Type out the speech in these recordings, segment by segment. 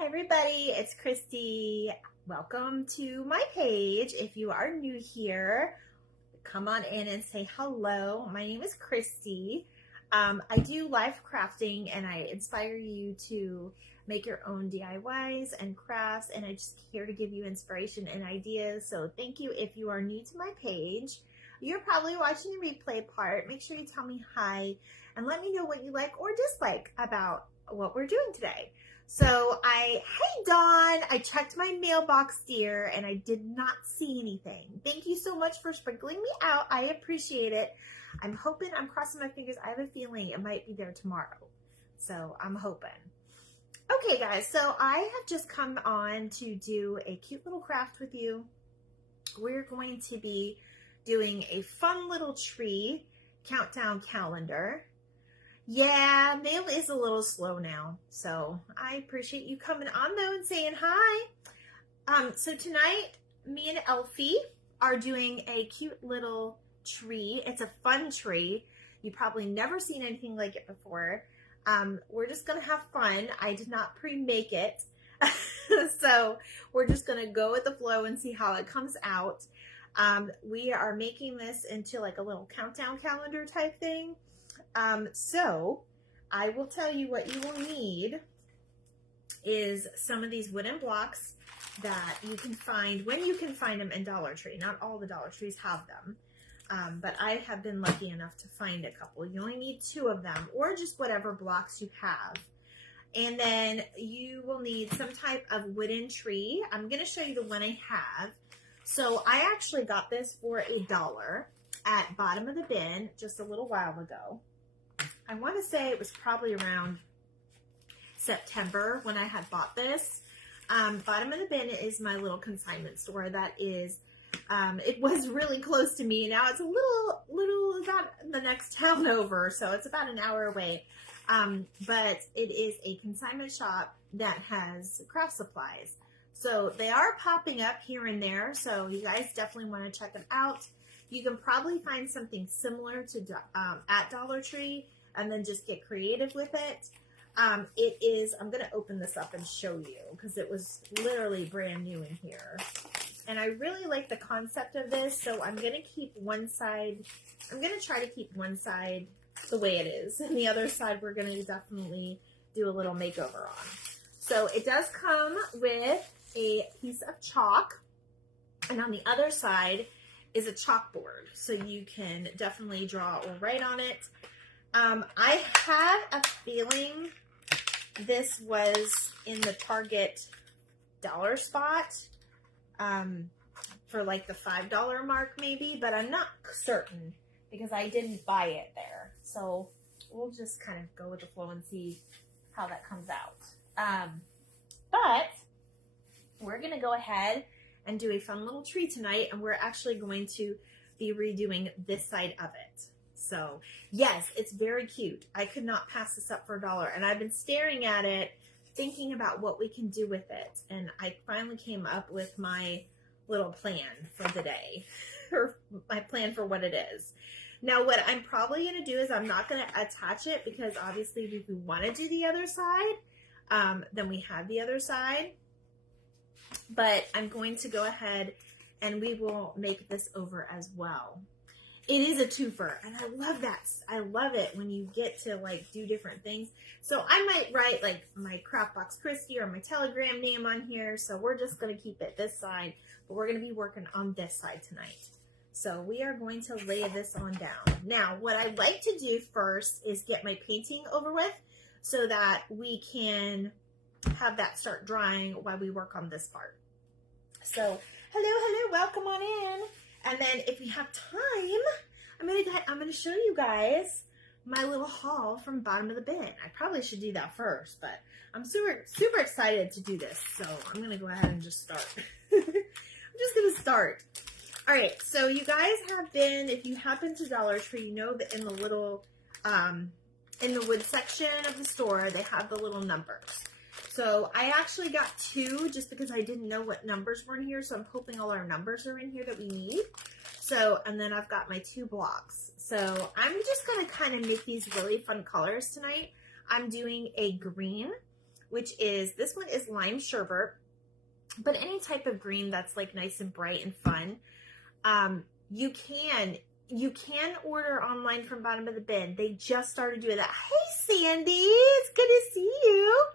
Hi everybody, it's Christy. Welcome to my page. If you are new here, come on in and say hello. My name is Christy. I do life crafting and I inspire you to make your own DIYs and crafts, and I'm just here to give you inspiration and ideas. So thank you if you are new to my page. You're probably watching the replay part. Make sure you tell me hi and let me know what you like or dislike about what we're doing today. So hey Dawn, I checked my mailbox, dear, and I did not see anything. Thank you so much for sprinkling me out. I appreciate it. I'm crossing my fingers. I have a feeling it might be there tomorrow. So I'm hoping. Okay guys, so I have just come on to do a cute little craft with you. We're going to be doing a fun little tree countdown calendar. Yeah, mail is a little slow now, so I appreciate you coming on though and saying hi. So tonight, me and Elfie are doing a cute little tree. It's a fun tree. You've probably never seen anything like it before. We're just gonna have fun. I did not pre-make it, so we're just gonna go with the flow and see how it comes out. We are making this into like a little countdown calendar type thing. So I will tell you what you will need is some of these wooden blocks that you can find when you can find them in Dollar Tree. Not all the Dollar Trees have them, but I have been lucky enough to find a couple. You only need 2 of them or just whatever blocks you have. And then you will need some type of wooden tree. I'm going to show you the one I have. So I actually got this for $1 at Bottom of the Bin just a little while ago. I want to say it was probably around September when I had bought this. Bottom of the Bin is my little consignment store that is, it was really close to me. Now it's a little about the next town over, so it's about an hour away. But it is a consignment shop that has craft supplies. So they are popping up here and there, so you guys definitely want to check them out. You can probably find something similar to at Dollar Tree and then just get creative with it. I'm going to open this up and show you because it was literally brand new in here. And I really like the concept of this, so I'm going to keep one side, I'm going to try to keep one side the way it is. And the other side we're going to definitely do a little makeover on. So it does come with a piece of chalk, and on the other side is a chalkboard, so you can definitely draw or write on it. I had a feeling this was in the Target dollar spot for like the $5 mark maybe, but I'm not certain because I didn't buy it there. So we'll just kind of go with the flow and see how that comes out. But we're going to go ahead and do a fun little tree tonight, and we're actually going to be redoing this side of it. So yes, it's very cute. I could not pass this up for $1, and I've been staring at it thinking about what we can do with it, and I finally came up with my little plan for the day, or my plan for what it is. Now what I'm probably going to do is I'm not going to attach it because obviously if we want to do the other side, then we have the other side. But I'm going to go ahead and we will make this over as well. It is a twofer, and I love that. I love it when you get to like do different things. So I might write like my Craftbox Christy or my Telegram name on here. So we're just going to keep it this side, but we're going to be working on this side tonight. So we are going to lay this on down. Now, what I'd like to do first is get my painting over with so that we can have that start drying while we work on this part. So hello, welcome on in. And then if we have time, I'm gonna show you guys my little haul from Bottom of the Bin. I probably should do that first, but I'm super excited to do this. So I'm gonna go ahead and just start. I'm just gonna start. All right, so you guys have been, if you have been to Dollar Tree, you know that in the little, in the wood section of the store, they have the little numbers. So I actually got 2 just because I didn't know what numbers were in here. So I'm hoping all our numbers are in here that we need. So, and then I've got my 2 blocks. So I'm just going to kind of make these really fun colors tonight. I'm doing a green which is, this one is lime sherbet, but any type of green that's like nice and bright and fun. You can order online from Bottom of the Bin. They just started doing that. Hey, Sandy, it's good to see you.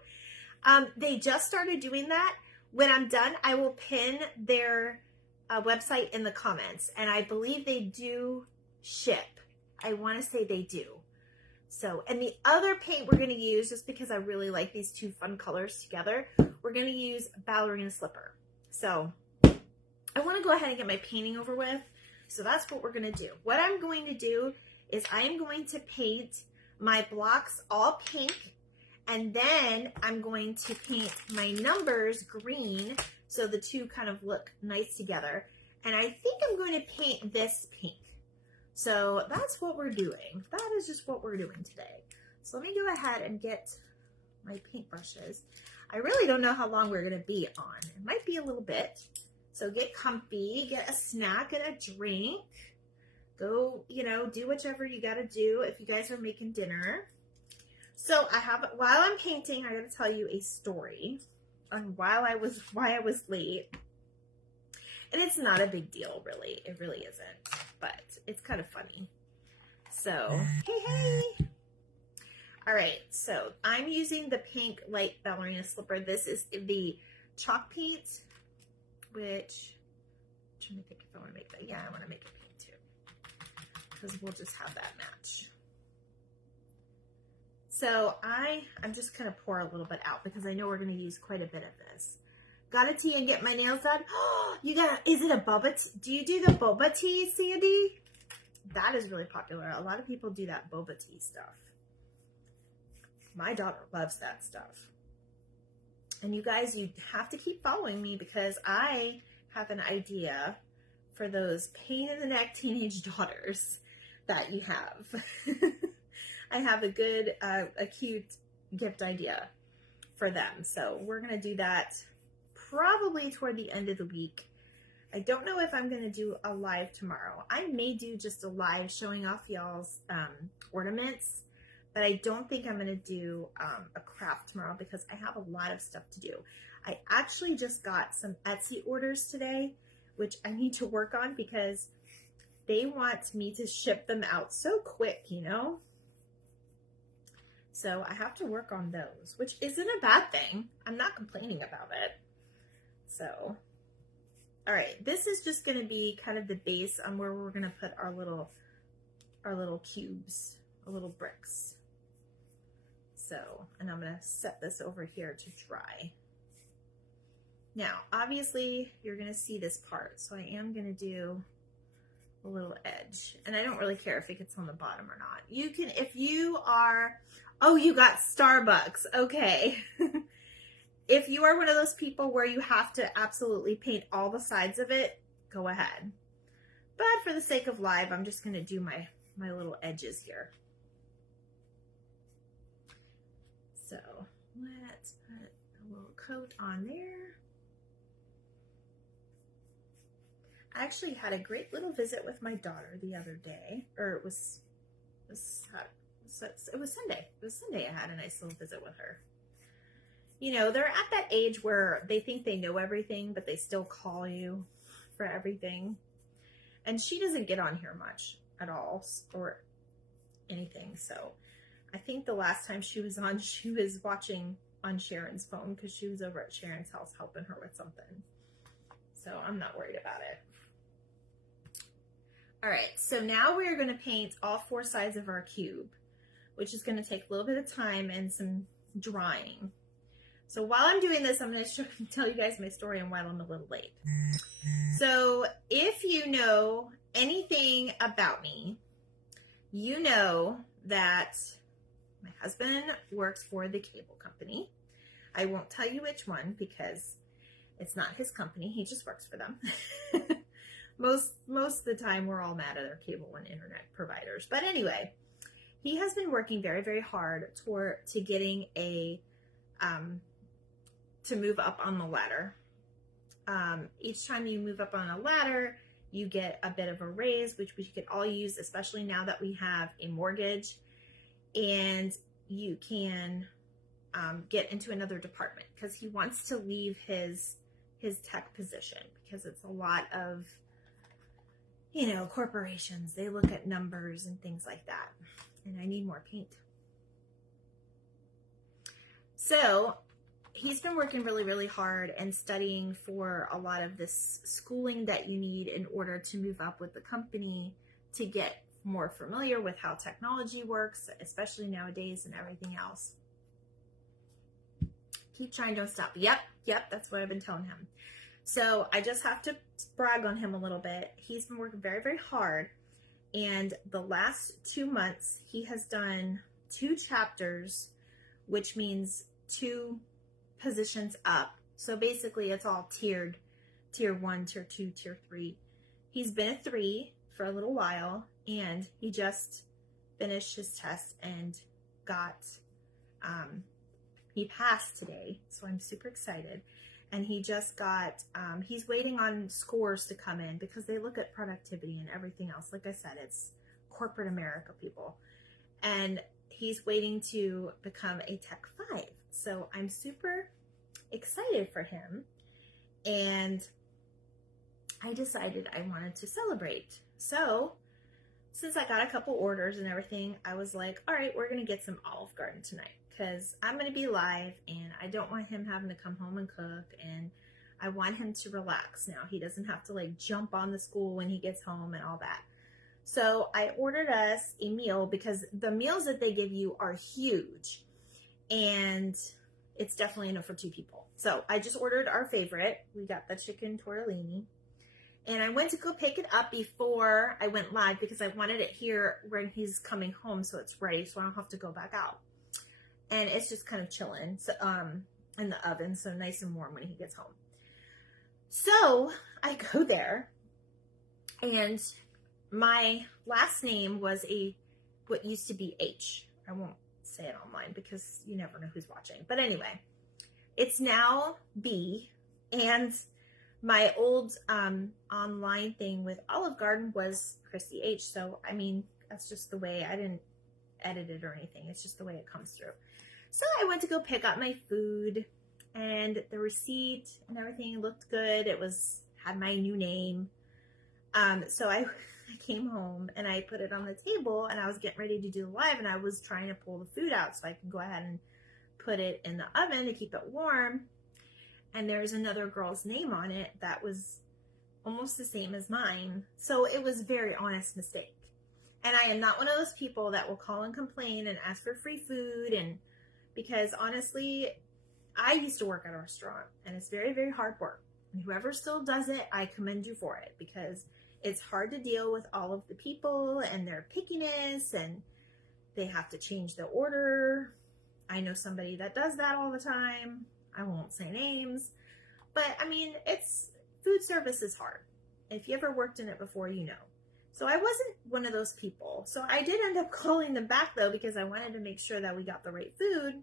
They just started doing that. When I'm done, I will pin their website in the comments, and I believe they do ship. I want to say they do. So, and the other paint we're going to use, just because I really like these two fun colors together, we're going to use Ballerina Slipper. So I want to go ahead and get my painting over with. So that's what we're going to do. What I'm going to do is I am going to paint my blocks all pink, and then I'm going to paint my numbers green so the two kind of look nice together. And I think I'm going to paint this pink. So that's what we're doing. That is just what we're doing today. So let me go ahead and get my paintbrushes. I really don't know how long we're going to be on. It might be a little bit. So get comfy, get a snack and a drink. Go, do whichever you got to do if you guys are making dinner. So while I'm painting, I got to tell you a story on why I was late. And it's not a big deal, really. It really isn't, but it's kind of funny. So, hey. All right, so I'm using the pink light ballerina slipper. This is the chalk paint, which I'm trying to think if I want to make that. Yeah, I want to make it pink too, because we'll just have that match. So I'm just going to pour a little bit out because I know we're going to use quite a bit of this. Got a tea and get my nails done. Oh, is it a boba tea? Do you do the boba tea, Sandy? That is really popular. A lot of people do that boba tea stuff. My daughter loves that stuff. And you guys, you have to keep following me because I have an idea for those pain in the neck teenage daughters that you have. I have a good, a cute gift idea for them. So we're going to do that probably toward the end of the week. I don't know if I'm going to do a live tomorrow. I may do just a live showing off y'all's ornaments, but I don't think I'm going to do a craft tomorrow because I have a lot of stuff to do. I actually just got some Etsy orders today, which I need to work on because they want me to ship them out so quick, So I have to work on those, which isn't a bad thing. I'm not complaining about it. So, all right, this is just going to be kind of the base on where we're going to put our little cubes, our little bricks. So, and I'm going to set this over here to dry. Now, obviously, you're going to see this part, so I am going to do a little edge. And I don't really care if it gets on the bottom or not. You can, if you are, oh, you got Starbucks. Okay. If you are one of those people where you have to absolutely paint all the sides of it, go ahead. But for the sake of live, I'm just going to do my little edges here. So let's put a little coat on there. I actually had a great little visit with my daughter the other day, or it was Sunday. It was Sunday I had a nice little visit with her. They're at that age where they think they know everything, but they still call you for everything. And she doesn't get on here much at all or anything. So I think the last time she was on, she was watching on Sharon's phone because she was over at Sharon's house helping her with something. So I'm not worried about it. All right, so now we're going to paint all four sides of our cube, which is going to take a little bit of time and some drying. So while I'm doing this, I'm going to tell you guys my story and why I'm a little late. So if you know anything about me, you know that my husband works for the cable company. I won't tell you which one because it's not his company. He just works for them. Most of the time, we're all mad at our cable and internet providers. But anyway, he has been working very, very hard to getting to move up on the ladder. Each time you move up on a ladder, you get a bit of a raise, which we could all use, especially now that we have a mortgage. And you can get into another department because he wants to leave his tech position because it's a lot of, you know, corporations. They look at numbers and things like that. And I need more paint. So he's been working really, really hard and studying for a lot of this schooling that you need in order to move up with the company, to get more familiar with how technology works, especially nowadays and everything else. Keep trying, don't stop. Yep, that's what I've been telling him. So I just have to brag on him a little bit. He's been working very, very hard. And the last 2 months, he has done 2 chapters, which means 2 positions up. So basically it's all tiered, tier 1, tier 2, tier 3. He's been a 3 for a little while, and he just finished his test and got, he passed today. So I'm super excited. And he just got, he's waiting on scores to come in because they look at productivity and everything else. Like I said, it's corporate America, people. And he's waiting to become a Tech 5. So I'm super excited for him. And I decided I wanted to celebrate. So since I got a couple orders and everything, I was like, all right, we're going to get some Olive Garden tonight because I'm going to be live and I don't want him having to come home and cook, and I want him to relax now. He doesn't have to like jump on the school when he gets home and all that. So I ordered us a meal because the meals that they give you are huge and it's definitely enough for 2 people. So I just ordered our favorite. We got the chicken tortellini. And I went to go pick it up before I went live because I wanted it here when he's coming home so it's ready so I don't have to go back out. And it's just kind of chilling in the oven, so nice and warm when he gets home. So I go there, and my last name was what used to be H. I won't say it online because you never know who's watching. But anyway, it's now B, and my old online thing with Olive Garden was Christy H. So, I mean, that's just the way. I didn't edit it or anything. It's just the way it comes through. So I went to go pick up my food, and the receipt and everything looked good. It had my new name. So I came home and I put it on the table, and I was getting ready to do the live, and I was trying to pull the food out so I could go ahead and put it in the oven to keep it warm. And there's another girl's name on it that was almost the same as mine. So it was a very honest mistake. And I am not one of those people that will call and complain and ask for free food. And because honestly, I used to work at a restaurant, and it's very, very hard work. And whoever still does it, I commend you for it, because it's hard to deal with all of the people and their pickiness, and they have to change the order. I know somebody that does that all the time. I won't say names, but I mean, food service is hard. If you ever worked in it before, you know. So I wasn't one of those people. So I did end up calling them back though, because I wanted to make sure that we got the right food.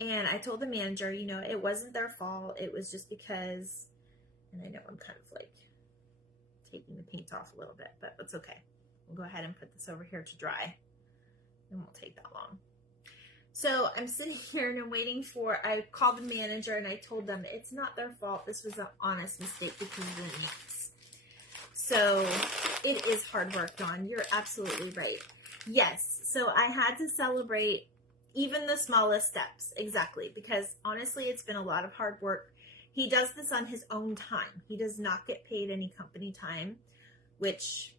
And I told the manager, you know, it wasn't their fault. It was just because, and I know I'm kind of like taking the paint off a little bit, but it's okay. We'll go ahead and put this over here to dry. It won't take that long. So I'm sitting here and I'm waiting I called the manager and I told them it's not their fault. This was an honest mistake between the meats. So it is hard work, Dawn. You're absolutely right. Yes. So I had to celebrate even the smallest steps. Exactly. Because honestly, it's been a lot of hard work. He does this on his own time. He does not get paid any company time, which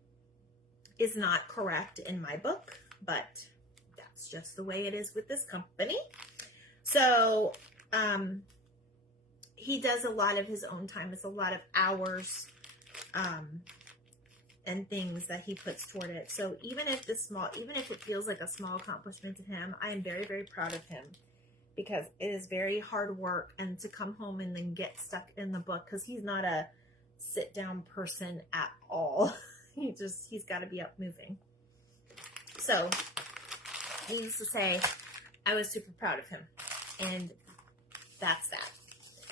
is not correct in my book, but that's just the way it is with this company. So he does a lot of his own time. It's a lot of hours and things that he puts toward it. So even if it feels like a small accomplishment to him, I am very, very proud of him, because it is very hard work, and to come home and then get stuck in the book, because he's not a sit down person at all. He's got to be up moving. So needless to say, I was super proud of him, and that's that.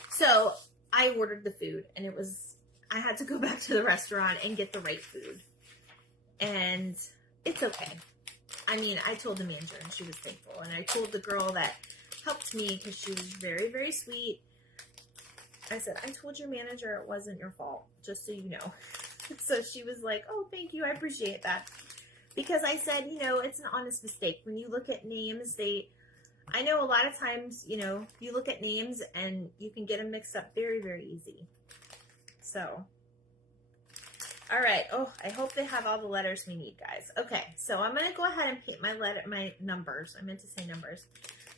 So I ordered the food, and I had to go back to the restaurant and get the right food, and it's okay. I mean, I told the manager, and she was thankful, and I told the girl that helped me because she was very, very sweet. I said, I told your manager it wasn't your fault, just so you know. So she was like, oh, thank you. I appreciate that. Because I said, you know, it's an honest mistake. When you look at names, I know a lot of times, you know, you look at names and you can get them mixed up very, very easy. So, all right. Oh, I hope they have all the letters we need, guys. Okay, so I'm going to go ahead and paint my numbers. I meant to say numbers.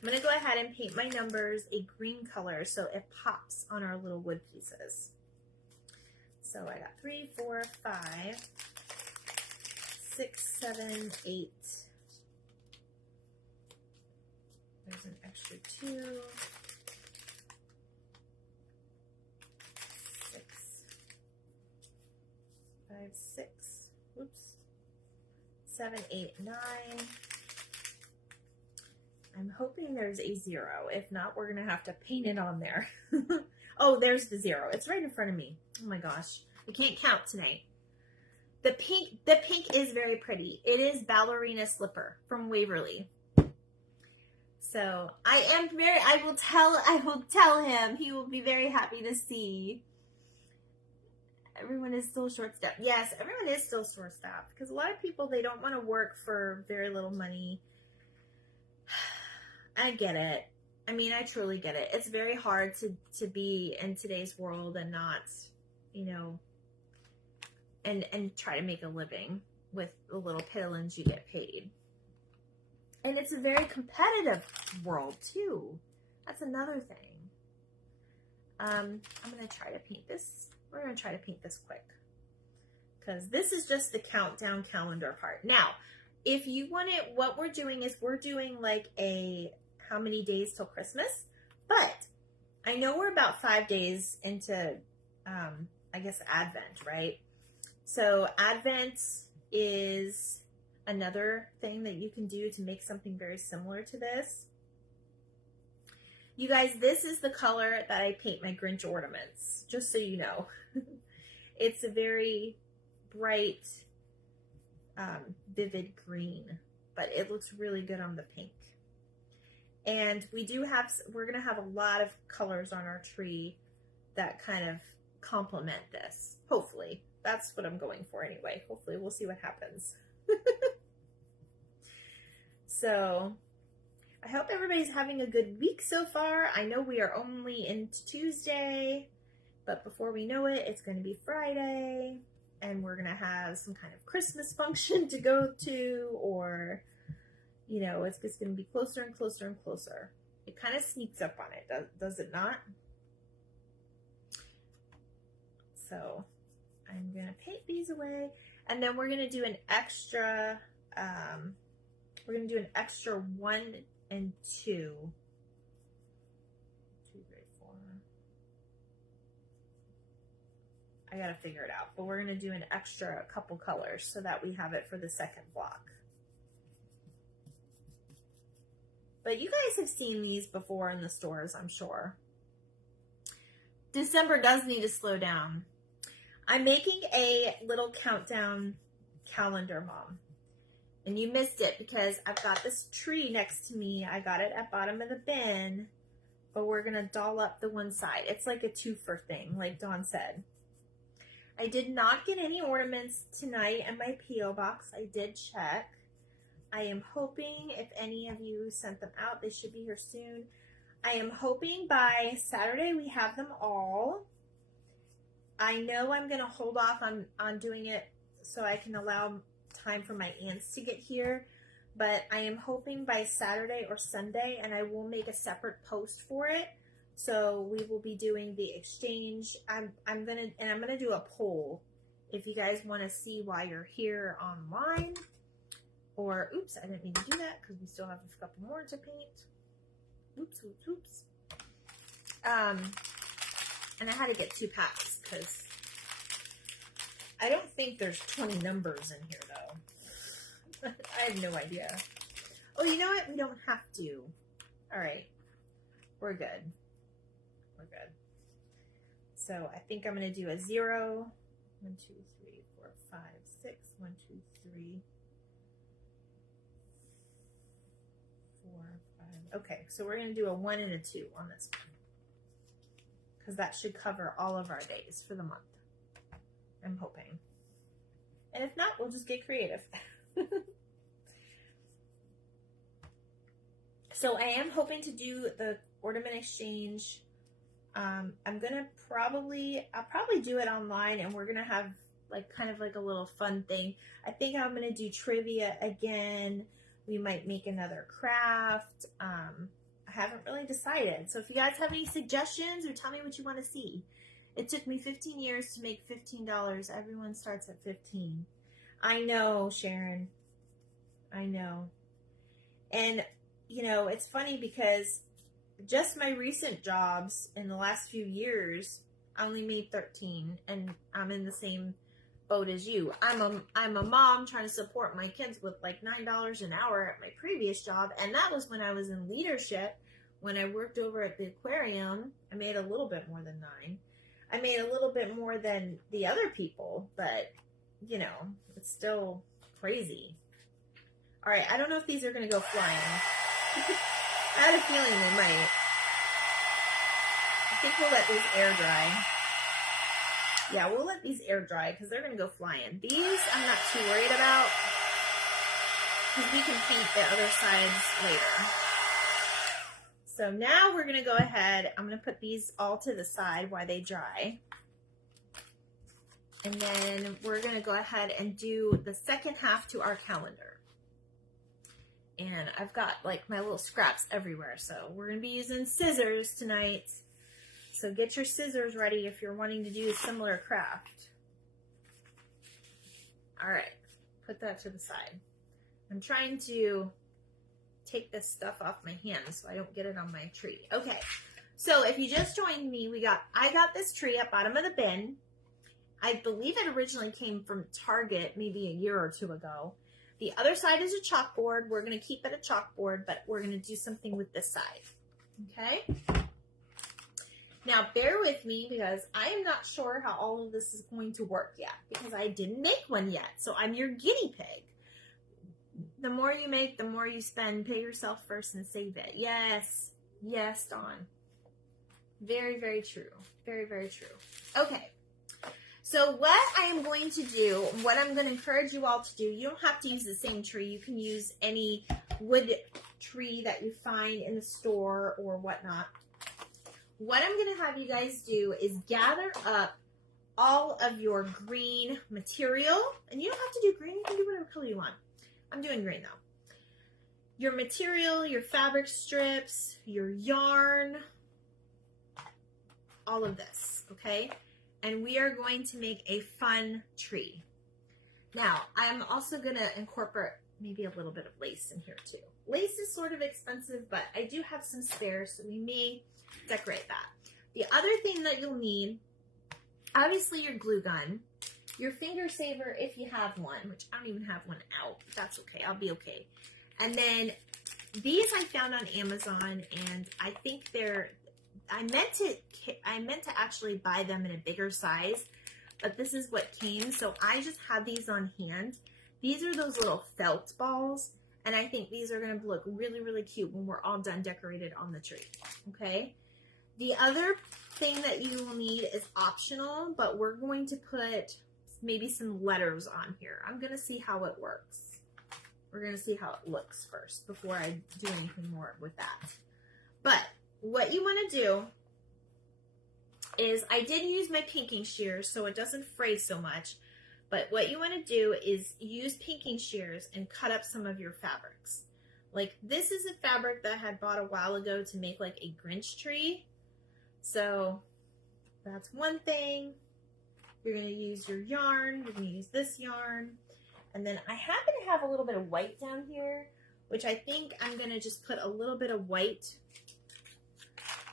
I'm going to go ahead and paint my numbers a green color so it pops on our little wood pieces. So I got 3, 4, 5, 6, 7, 8. There's an extra 2. 6, 5, 6. Oops. 7, 8, 9. I'm hoping there's a 0. If not, we're going to have to paint it on there. Oh, there's the 0. It's right in front of me. Oh my gosh. I can't count tonight. The pink is very pretty. It is Ballerina Slipper from Waverly. So I will tell him. He will be very happy to see. Everyone is still short-staffed. Yes, everyone is still short-staffed because a lot of people, they don't want to work for very little money. I get it. I mean, I truly get it. It's very hard to be in today's world and not, you know, and try to make a living with the little piddlings you get paid. And it's a very competitive world too. That's another thing. I'm going to try to paint this. We're going to try to paint this quick because this is just the countdown calendar part. Now, if you want it, what we're doing is we're doing like a how many days till Christmas, but I know we're about 5 days into, I guess, Advent, right? So Advent is another thing that you can do to make something very similar to this. You guys, this is the color that I paint my Grinch ornaments, just so you know. It's a very bright, vivid green, but it looks really good on the pink. And we're going to have a lot of colors on our tree that kind of complement this, hopefully. That's what I'm going for anyway. Hopefully, we'll see what happens. So, I hope everybody's having a good week so far. I know we are only into Tuesday, but before we know it, it's going to be Friday, and we're going to have some kind of Christmas function to go to, or, you know, it's just going to be closer and closer and closer. It kind of sneaks up on it, does it not? So, I'm going to paint these away, and then we're going to do an extra, 1 and 2. 2, 3, 4. I gotta figure it out, but we're gonna do an extra couple colors so that we have it for the second block. But you guys have seen these before in the stores, I'm sure. December does need to slow down. I'm making a little countdown calendar, Mom. And you missed it because I've got this tree next to me. I got it at bottom of the bin, but we're going to doll up the one side. It's like a twofer thing, like Dawn said. I did not get any ornaments tonight in my P.O. box. I did check. I am hoping if any of you sent them out, they should be here soon. I am hoping by Saturday we have them all. I know I'm going to hold off on doing it so I can allow time for my aunts to get here, but I am hoping by Saturday or Sunday, and I will make a separate post for it. So we will be doing the exchange. I'm gonna do a poll if you guys want to see why you're here online. Or oops, I didn't mean to do that because we still have a couple more to paint. Oops, oops, oops. And I had to get 2 packs because I don't think there's 20 numbers in here, though. I have no idea. Oh, you know what? We don't have to. All right. We're good. We're good. So I think I'm going to do a 0. 1, 2, 3, 4, 5, 6. 1, 2, 3, 4, 5, Okay, so we're gonna do a 1 and a 2 on this one, because that should cover all of our days for the month. I'm hoping. And if not, we'll just get creative. So I am hoping to do the ornament exchange. I'll probably do it online, and we're gonna have like kind of like a little fun thing. I think I'm gonna do trivia again. We might make another craft. I haven't really decided. So if you guys have any suggestions, or tell me what you want to see. It took me 15 years to make $15. Everyone starts at 15. I know, Sharon. I know. And, you know, it's funny because just my recent jobs in the last few years, I only made 13, and I'm in the same boat as you. I'm a mom trying to support my kids with like $9 an hour at my previous job, and that was when I was in leadership. When I worked over at the aquarium, I made a little bit more than 9. I made a little bit more than the other people, but, you know, it's still crazy. All right, I don't know if these are going to go flying. I had a feeling they might. I think we'll let these air dry. Yeah, we'll let these air dry because they're going to go flying. These I'm not too worried about because we can paint the other sides later. So now we're going to go ahead. I'm going to put these all to the side while they dry. And then we're going to go ahead and do the second half to our calendar. And I've got like my little scraps everywhere. So we're going to be using scissors tonight. So get your scissors ready if you're wanting to do a similar craft. All right, put that to the side. I'm trying to take this stuff off my hands so I don't get it on my tree. Okay, so if you just joined me, I got this tree at bottom of the bin. I believe it originally came from Target maybe a year or 2 ago. The other side is a chalkboard. We're going to keep it a chalkboard, but we're going to do something with this side. Okay? Now, bear with me because I am not sure how all of this is going to work yet because I didn't make one yet. So I'm your guinea pig. The more you make, the more you spend. Pay yourself first and save it. Yes. Yes, Dawn. Very, very true. Very, very true. Okay. So what I am going to do, what I'm going to encourage you all to do, you don't have to use the same tree. You can use any wood tree that you find in the store or whatnot. What I'm going to have you guys do is gather up all of your green material. And you don't have to do green. You can do whatever color you want. I'm doing green though. Your material, your fabric strips, your yarn, all of this, okay? And we are going to make a fun tree. Now, I'm also going to incorporate maybe a little bit of lace in here too. Lace is sort of expensive, but I do have some spares, so we may decorate that. The other thing that you'll need, obviously your glue gun, your finger saver if you have one, which I don't even have one out, but that's okay, I'll be okay. And then these I found on Amazon, and I think I meant to actually buy them in a bigger size, but this is what came, so I just had these on hand. These are those little felt balls, and I think these are going to look really, really cute when we're all done decorated on the tree, okay? The other thing that you will need is optional, but we're going to put maybe some letters on here. I'm going to see how it works. We're going to see how it looks first before I do anything more with that. But what you want to do is, I did use my pinking shears so it doesn't fray so much, but what you want to do is use pinking shears and cut up some of your fabrics. Like this is a fabric that I had bought a while ago to make like a Grinch tree. So that's one thing. You're going to use your yarn. You're going to use this yarn. And then I happen to have a little bit of white down here, which I think I'm going to just put a little bit of white.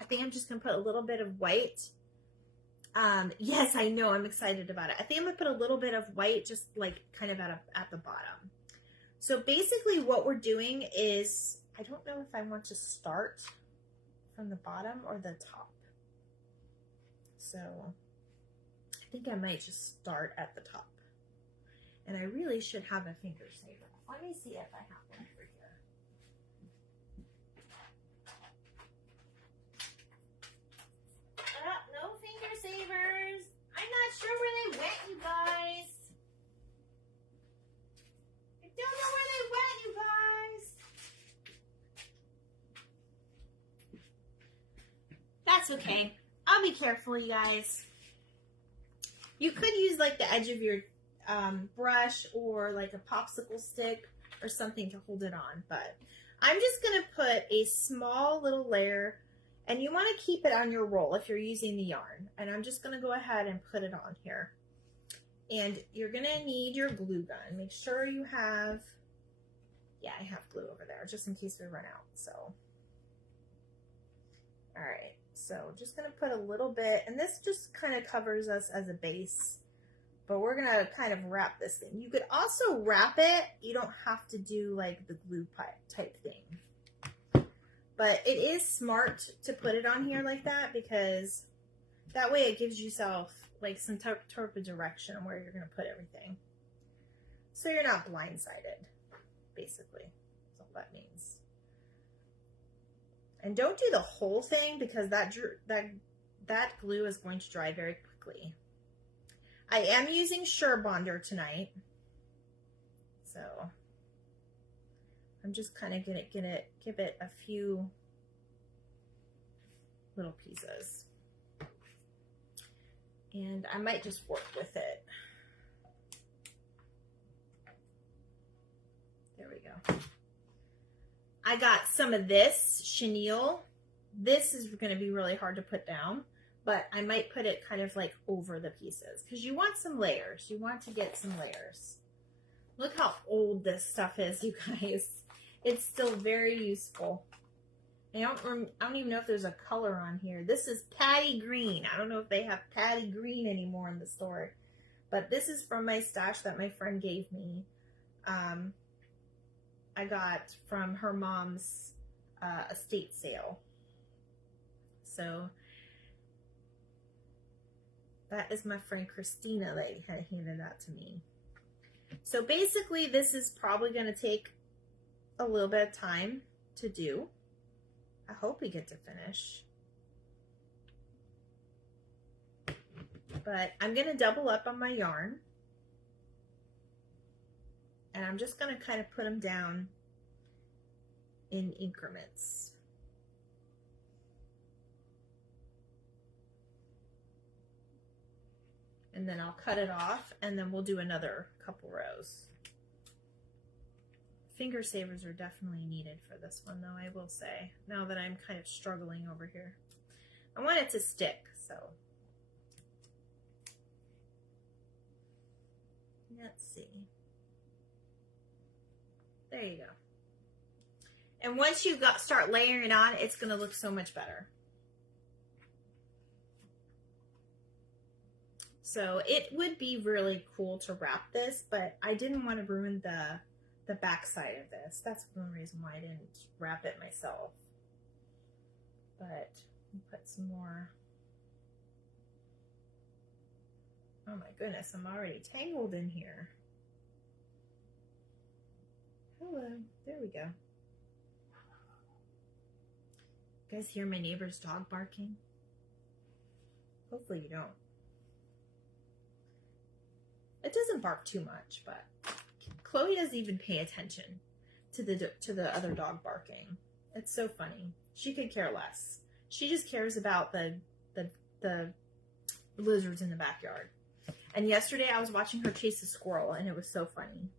I think I'm just going to put a little bit of white. Yes, I know. I'm excited about it. I think I'm going to put a little bit of white just like kind of at the bottom. So basically what we're doing is, I don't know if I want to start from the bottom or the top. So I think I might just start at the top. And I really should have a finger saver. Let me see if I have one over that's okay. I'll be careful, you guys. You could use like the edge of your brush or like a popsicle stick or something to hold it on, but I'm just going to put a small little layer, and you want to keep it on your roll if you're using the yarn, and I'm just going to go ahead and put it on here. And you're going to need your glue gun. Make sure you have, yeah, I have glue over there just in case we run out. So, all right, so just going to put a little bit, and this just kind of covers us as a base, but we're going to kind of wrap this thing. You could also wrap it. You don't have to do like the glue type thing, but it is smart to put it on here like that, because that way it gives yourself like some type of direction on where you're going to put everything. So you're not blindsided, basically. That's all that means. And don't do the whole thing, because that glue is going to dry very quickly. I am using Surebonder tonight. So I'm just kind of going to give it a few little pieces. And I might just work with it. There we go. I got some of this chenille. This is going to be really hard to put down, but I might put it kind of like over the pieces, because you want some layers. You want to get some layers. Look how old this stuff is, you guys. It's still very useful. I don't even know if there's a color on here. This is Patty Green. I don't know if they have Patty Green anymore in the store, but this is from my stash that my friend gave me. I got from her mom's estate sale. So that is my friend Christina that had handed that to me. So basically this is probably going to take a little bit of time to do. I hope we get to finish. But I'm going to double up on my yarn. And I'm just going to kind of put them down in increments. And then I'll cut it off, and then we'll do another couple rows. Finger savers are definitely needed for this one, though, I will say, now that I'm kind of struggling over here. I want it to stick, so. Let's see. There you go. And once you start layering it on, it's going to look so much better. So it would be really cool to wrap this, but I didn't want to ruin the back side of this. That's one reason why I didn't wrap it myself. But put some more. Oh my goodness, I'm already tangled in here. Hello, there we go. You guys hear my neighbor's dog barking? Hopefully you don't. It doesn't bark too much, but Chloe doesn't even pay attention to the other dog barking. It's so funny. She could care less. She just cares about the lizards in the backyard. And yesterday I was watching her chase a squirrel, and it was so funny.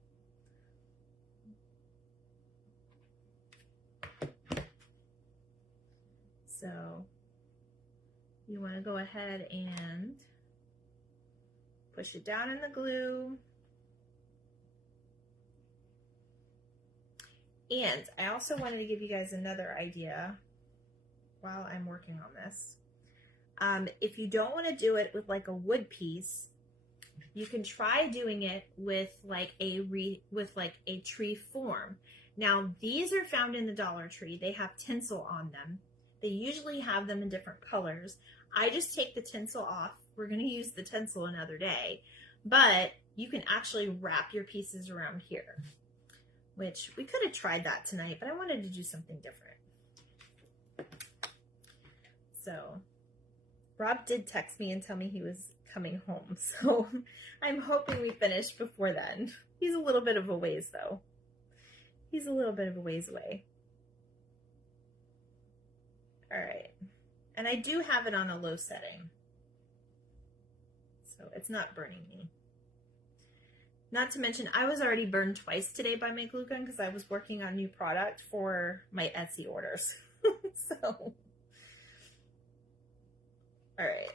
So you want to go ahead and push it down in the glue. And I also wanted to give you guys another idea while I'm working on this. If you don't want to do it with like a wood piece, you can try doing it with like a tree form. Now these are found in the Dollar Tree. They have tinsel on them. They usually have them in different colors. I just take the tinsel off. We're going to use the tinsel another day, but you can actually wrap your pieces around here, which we could have tried that tonight, but I wanted to do something different. So Rob did text me and tell me he was coming home, so I'm hoping we finish before then. He's a little bit of a ways though. He's a little bit of a ways away. All right. And I do have it on a low setting, so it's not burning me. Not to mention, I was already burned twice today by my glue gun because I was working on new product for my Etsy orders. So, all right.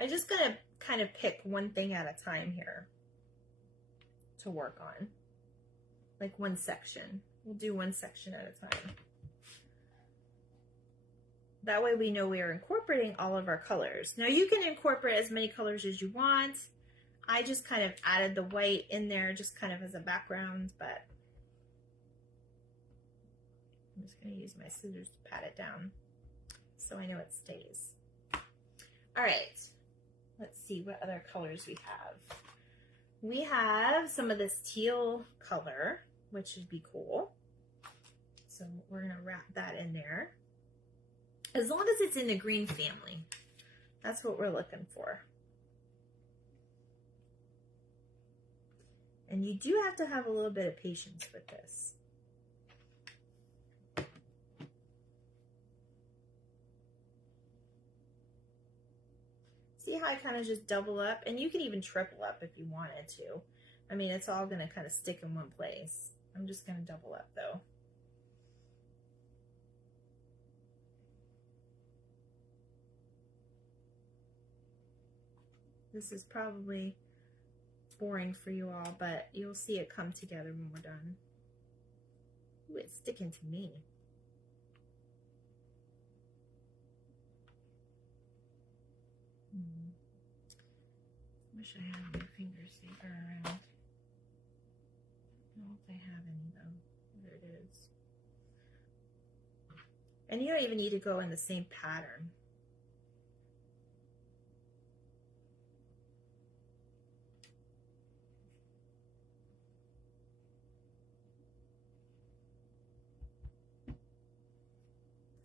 I'm just going to kind of pick one thing at a time here to work on. Like one section. We'll do one section at a time. That way we know we are incorporating all of our colors. Now you can incorporate as many colors as you want. I just kind of added the white in there just kind of as a background, but I'm just going to use my scissors to pat it down so I know it stays. All right, let's see what other colors we have. We have some of this teal color, which would be cool. So we're going to wrap that in there. As long as it's in the green family, that's what we're looking for. And you do have to have a little bit of patience with this. See how I kind of just double up? And you can even triple up if you wanted to. I mean, it's all going to kind of stick in one place. I'm just going to double up though. This is probably boring for you all, but you'll see it come together when we're done. Ooh, it's sticking to me. Wish I had my finger saver around. I don't know if I have any though. There it is. And you don't even need to go in the same pattern.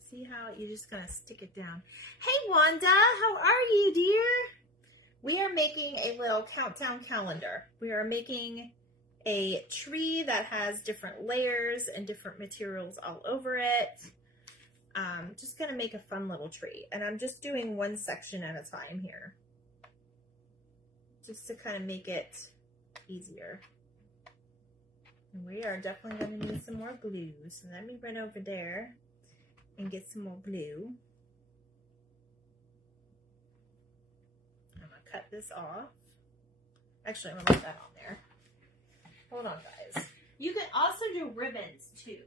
See how you're just gonna stick it down. Hey Wanda, how are you, dear? We are making a little countdown calendar. We are making a tree that has different layers and different materials all over it. Just gonna make a fun little tree. And I'm just doing one section at a time here. Just to kind of make it easier. And we are definitely gonna need some more glue. So let me run over there and get some more glue. I'm gonna cut this off. Actually, I'm gonna put that on there. Hold on, guys. You can also do ribbons too.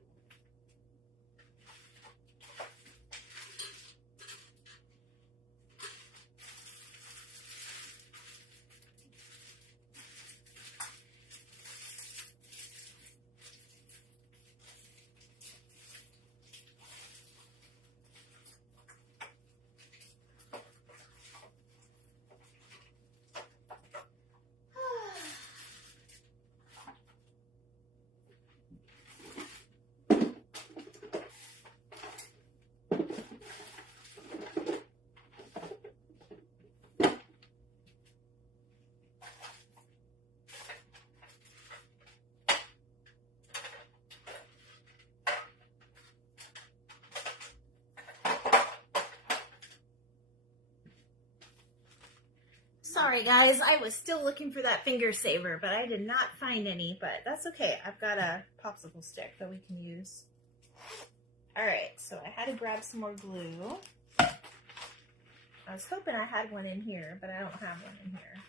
Sorry guys, I was still looking for that finger saver, but I did not find any, but that's okay. I've got a popsicle stick that we can use. All right, so I had to grab some more glue. I was hoping I had one in here, but I don't have one in here.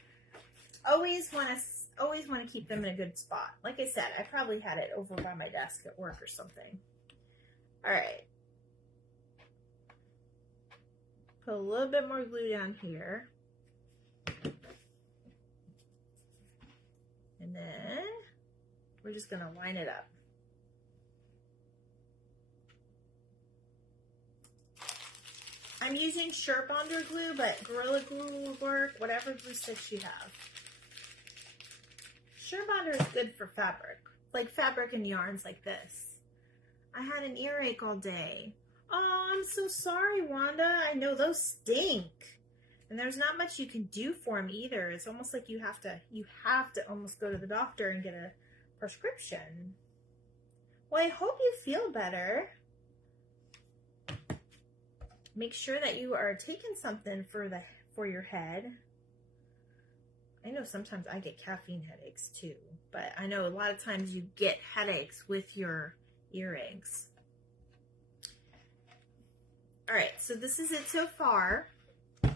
Always want to keep them in a good spot. Like I said, I probably had it over by my desk at work or something. All right. Put a little bit more glue down here. And then we're just going to line it up. I'm using Surebonder glue, but Gorilla Glue will work, whatever glue sticks you have. Surebonder is good for fabric, like fabric and yarns like this. I had an earache all day. Oh, I'm so sorry, Wanda. I know those stink. And there's not much you can do for them either. It's almost like you have to almost go to the doctor and get a prescription. Well, I hope you feel better. make sure that you are taking something for your head. I know sometimes I get caffeine headaches too, but I know a lot of times you get headaches with your earrings. All right, so this is it so far. All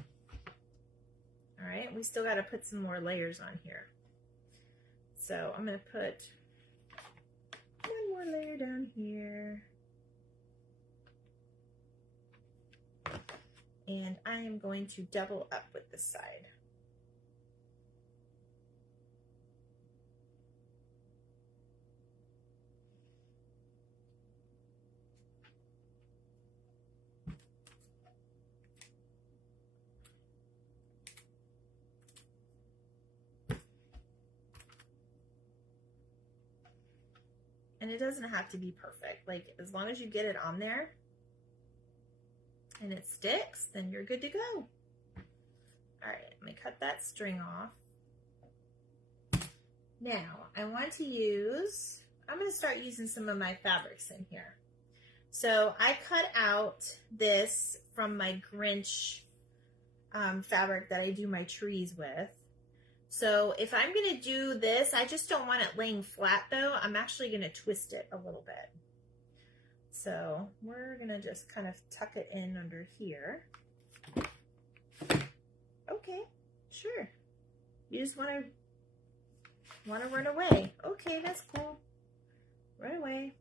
right, we still got to put some more layers on here. So I'm going to put one more layer down here. And I am going to double up with this side. And it doesn't have to be perfect. Like, as long as you get it on there and it sticks, then you're good to go. All right, let me cut that string off. Now, I'm going to start using some of my fabrics in here. So I cut out this from my Grinch fabric that I do my trees with. So if I'm going to do this, I just don't want it laying flat though. I'm actually going to twist it a little bit. So we're going to just kind of tuck it in under here. Okay, sure. You just want to run away. Okay, that's cool. Run away.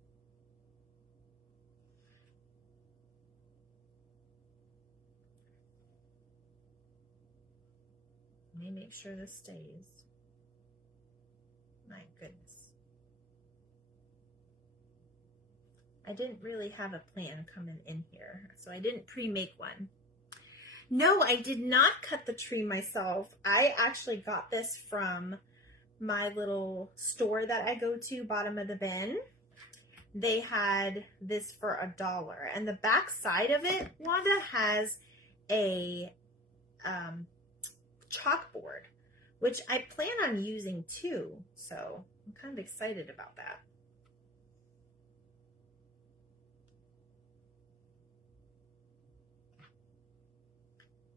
Let me make sure this stays. My goodness. I didn't really have a plan coming in here, so I didn't pre-make one. No, I did not cut the tree myself. I actually got this from my little store that I go to, Bottom of the Bin. They had this for $1, and the back side of it, Wanda, has a chalkboard, which I plan on using too, so I'm kind of excited about that.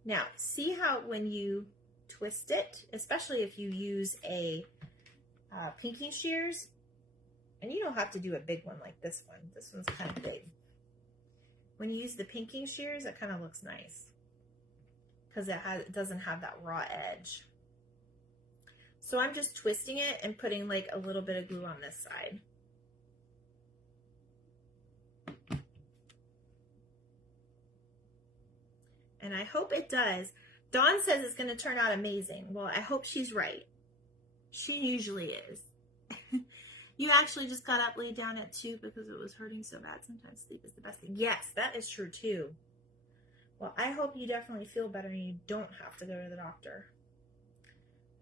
Now, see how when you twist it, especially if you use a pinking shears, and you don't have to do a big one like this one. This one's kind of big. When you use the pinking shears, it kind of looks nice because it doesn't have that raw edge. So I'm just twisting it and putting like a little bit of glue on this side. And I hope it does. Dawn says it's going to turn out amazing. Well, I hope she's right. She usually is. You actually just got up, laid down at 2 because it was hurting so bad. Sometimes sleep is the best thing. Yes, that is true too. Well, I hope you definitely feel better and you don't have to go to the doctor.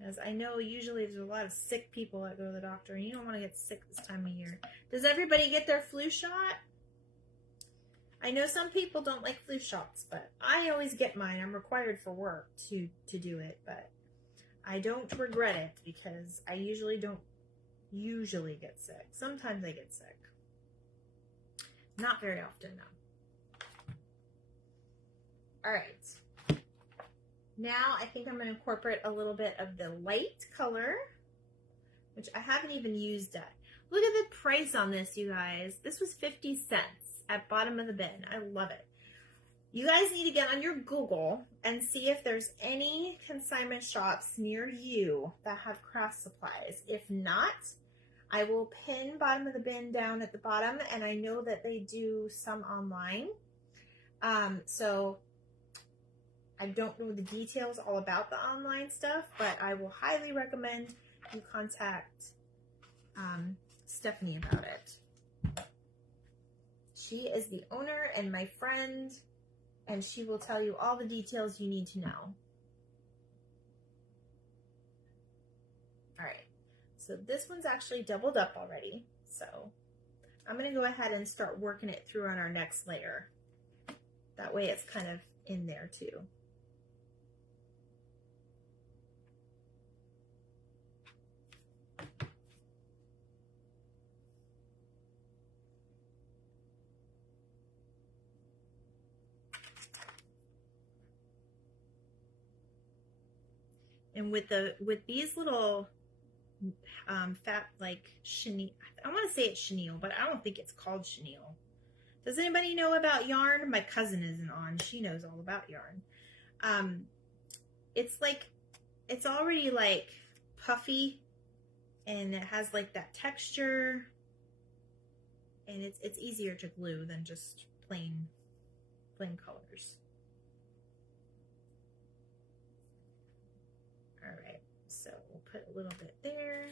As I know, usually there's a lot of sick people that go to the doctor, and you don't want to get sick this time of year. Does everybody get their flu shot? I know some people don't like flu shots, but I always get mine. I'm required for work to do it, but I don't regret it because I usually don't get sick. Sometimes I get sick. Not very often, though. All right. Now I think I'm going to incorporate a little bit of the light color, which I haven't even used yet. Look at the price on this, you guys. This was 50 cents at Bottom of the Bin. I love it. You guys need to get on your Google and see if there's any consignment shops near you that have craft supplies. If not, I will pin Bottom of the Bin down at the bottom, and I know that they do some online. So I don't know the details all about the online stuff, but I will highly recommend you contact Stephanie about it. She is the owner and my friend, and she will tell you all the details you need to know. All right, so this one's actually doubled up already, so I'm going to go ahead and start working it through on our next layer. That way it's kind of in there too. And with these little fat, like chenille, I want to say it's chenille, but I don't think it's called chenille. Does anybody know about yarn? My cousin isn't on. She knows all about yarn. It's like, it's already like puffy, and it has like that texture, and it's easier to glue than just plain colors. All right, so we'll put a little bit there.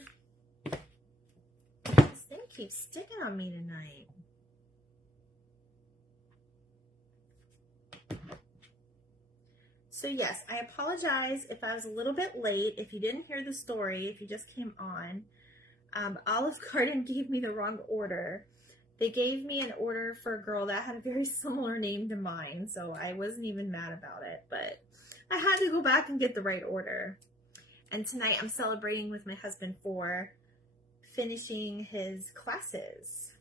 This thing keeps sticking on me tonight. So yes, I apologize if I was a little bit late, if you didn't hear the story, if you just came on. Olive Garden gave me the wrong order. They gave me an order for a girl that had a very similar name to mine, so I wasn't even mad about it, but I had to go back and get the right order. And tonight I'm celebrating with my husband for finishing his classes.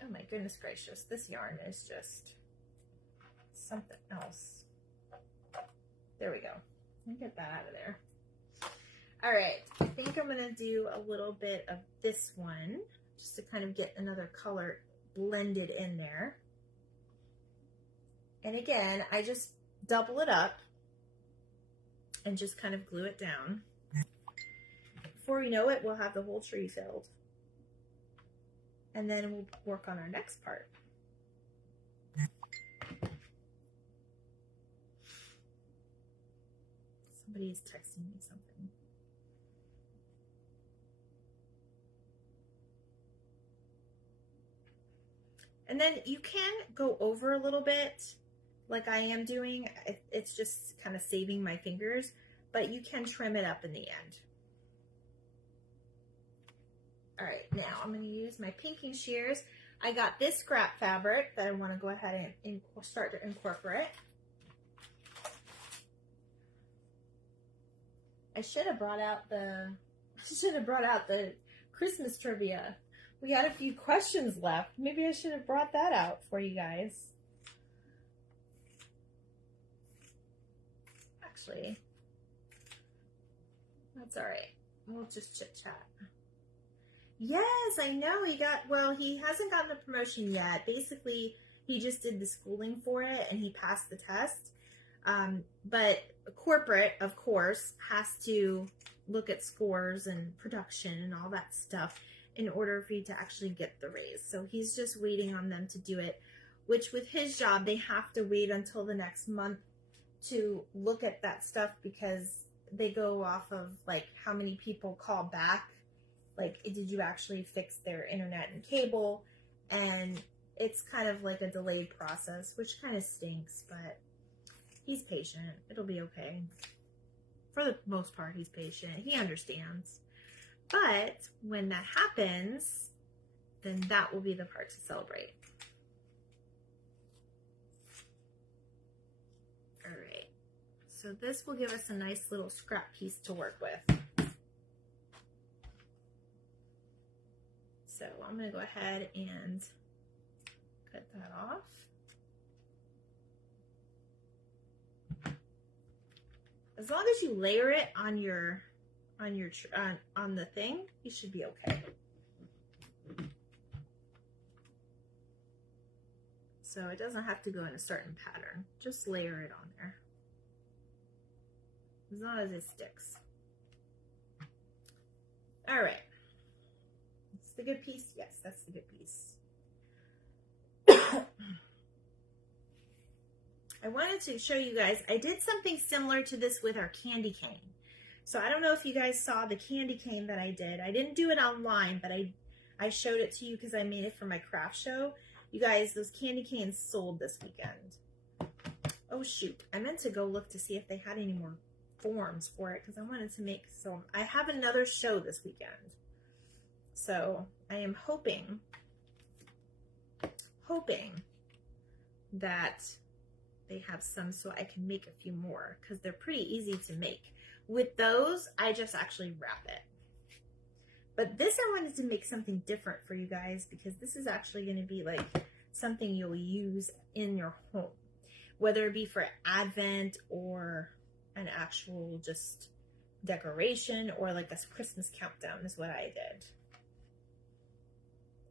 Oh my goodness gracious, this yarn is just something else. There we go. Let me get that out of there. All right, I think I'm gonna do a little bit of this one just to kind of get another color blended in there. And again, I just double it up and just kind of glue it down. Before we know it, we'll have the whole tree filled. And then we'll work on our next part. Somebody is texting me something. And then you can go over a little bit like I am doing. It's just kind of saving my fingers, but you can trim it up in the end. All right, now I'm going to use my pinking shears. I got this scrap fabric that I want to go ahead and start to incorporate. I should have brought out the Christmas trivia. We got a few questions left. Maybe I should have brought that out for you guys. Actually, that's all right. We'll just chit chat. Yes, I know he hasn't gotten a promotion yet. Basically, he just did the schooling for it and he passed the test. But corporate, of course, has to look at scores and production and all that stuff in order for you to actually get the raise. So he's just waiting on them to do it, which with his job, they have to wait until the next month to look at that stuff because they go off of like how many people call back. Like, did you actually fix their internet and cable? And it's kind of like a delayed process, which kind of stinks, but he's patient. It'll be okay. For the most part, he's patient. He understands. But when that happens, then that will be the part to celebrate. All right. So this will give us a nice little scrap piece to work with. So I'm going to go ahead and cut that off. As long as you layer it on the thing, you should be okay. So it doesn't have to go in a certain pattern. Just layer it on there. As long as it sticks. All right. That's the good piece? Yes, that's the good piece. I wanted to show you guys, I did something similar to this with our candy cane. So I don't know if you guys saw the candy cane that I did. I didn't do it online, but I showed it to you because I made it for my craft show. You guys, those candy canes sold this weekend. Oh shoot, I meant to go look to see if they had any more forms for it because I wanted to make some. I have another show this weekend. So I am hoping that they have some so I can make a few more because they're pretty easy to make. With those, I just actually wrap it. But this, I wanted to make something different for you guys because this is actually going to be like something you'll use in your home. whether it be for Advent or an actual just decoration or like a Christmas countdown is what I did.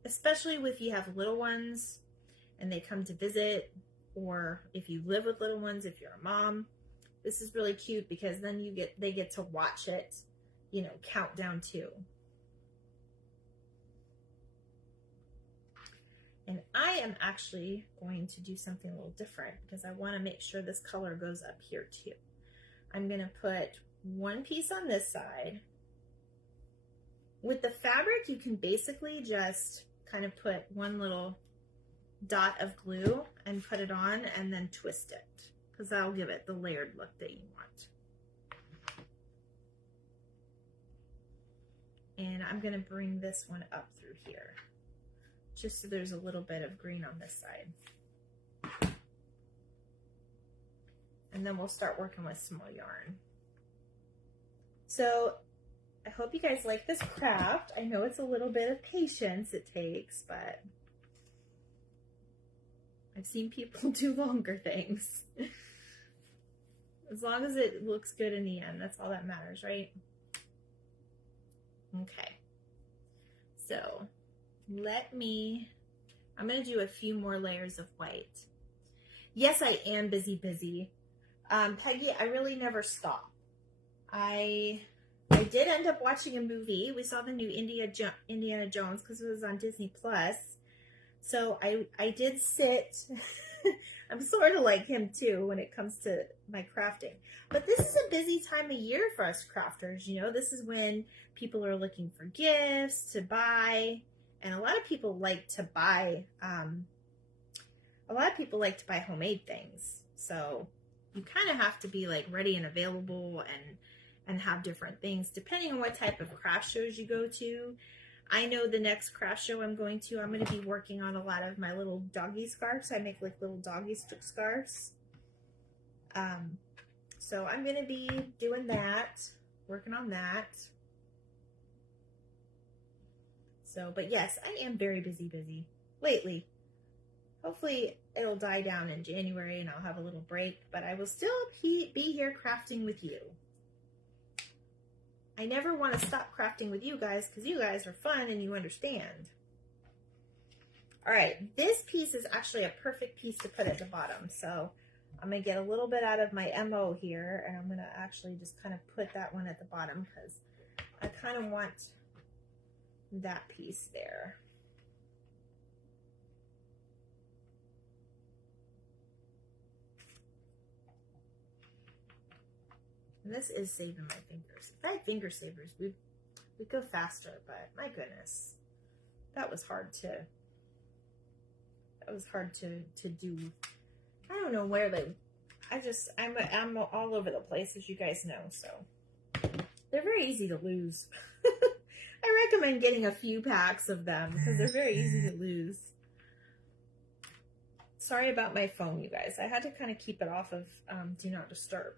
Especially if you have little ones and they come to visit, or if you live with little ones, if you're a mom, this is really cute because then they get to watch it, you know, count down too. And I am actually going to do something a little different because I want to make sure this color goes up here too. I'm going to put one piece on this side. With the fabric, you can basically just kind of put one little dot of glue and put it on and then twist it because that'll give it the layered look that you want. And I'm going to bring this one up through here just so there's a little bit of green on this side. And then we'll start working with some more yarn. So I hope you guys like this craft. I know it's a little bit of patience it takes, but I've seen people do longer things. As long as it looks good in the end, that's all that matters, right? Okay. So I'm going to do a few more layers of white. Yes, I am busy. Peggy, I really never stop. I did end up watching a movie. We saw the new Indiana Jones because it was on Disney Plus. So I did sit. I'm sort of like him too when it comes to my crafting. But this is a busy time of year for us crafters. You know, this is when people are looking for gifts to buy. And a lot of people like to buy, homemade things. So you kind of have to be like ready and available and have different things depending on what type of craft shows you go to. I know the next craft show I'm going to be working on a lot of my little doggy scarves. I make like little doggy scarves. So I'm going to be doing that, working on that. So, but yes, I am very busy lately. Hopefully it'll die down in January and I'll have a little break, but I will still be here crafting with you. I never want to stop crafting with you guys because you guys are fun and you understand. All right, this piece is actually a perfect piece to put at the bottom. So I'm going to get a little bit out of my MO here and I'm going to actually just kind of put that one at the bottom because I kind of want that piece there. And this is saving my fingers. If I had finger savers, we'd go faster, but my goodness, that was hard to do. I don't know where I'm all over the place, as you guys know, so they're very easy to lose. I recommend getting a few packs of them because they're very easy to lose. Sorry about my phone, you guys. I had to kind of keep it off of Do Not Disturb.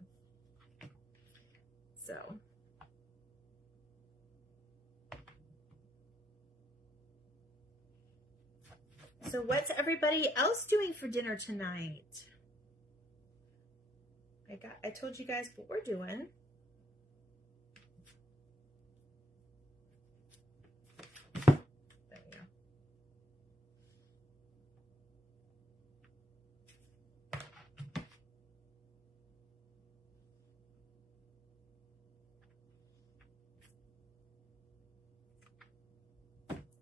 So what's everybody else doing for dinner tonight? I told you guys what we're doing. There we go.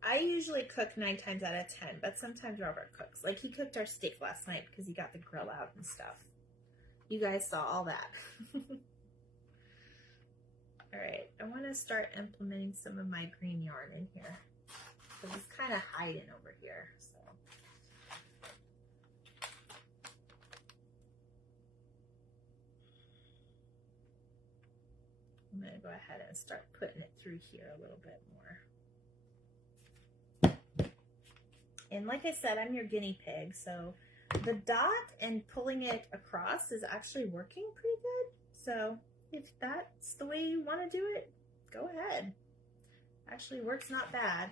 I usually cook 9 times out of 10, but sometimes Robert cooks. Like he cooked our steak last night because he got the grill out and stuff. You guys saw all that. All right, I want to start implementing some of my green yarn in here because it's kind of hiding over here. So I'm going to go ahead and start putting it through here a little bit more. And like I said, I'm your guinea pig, so the dot and pulling it across is actually working pretty good. So if that's the way you want to do it, go ahead. Actually works not bad,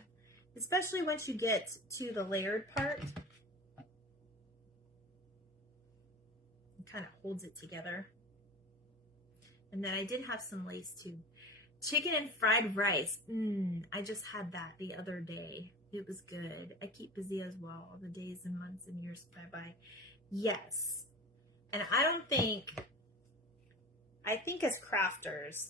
especially once you get to the layered part. kind of holds it together. And then I did have some lace too. Chicken and fried rice. I just had that the other day. It was good. I keep busy as well. The days and months and years fly by. Yes. And I think as crafters,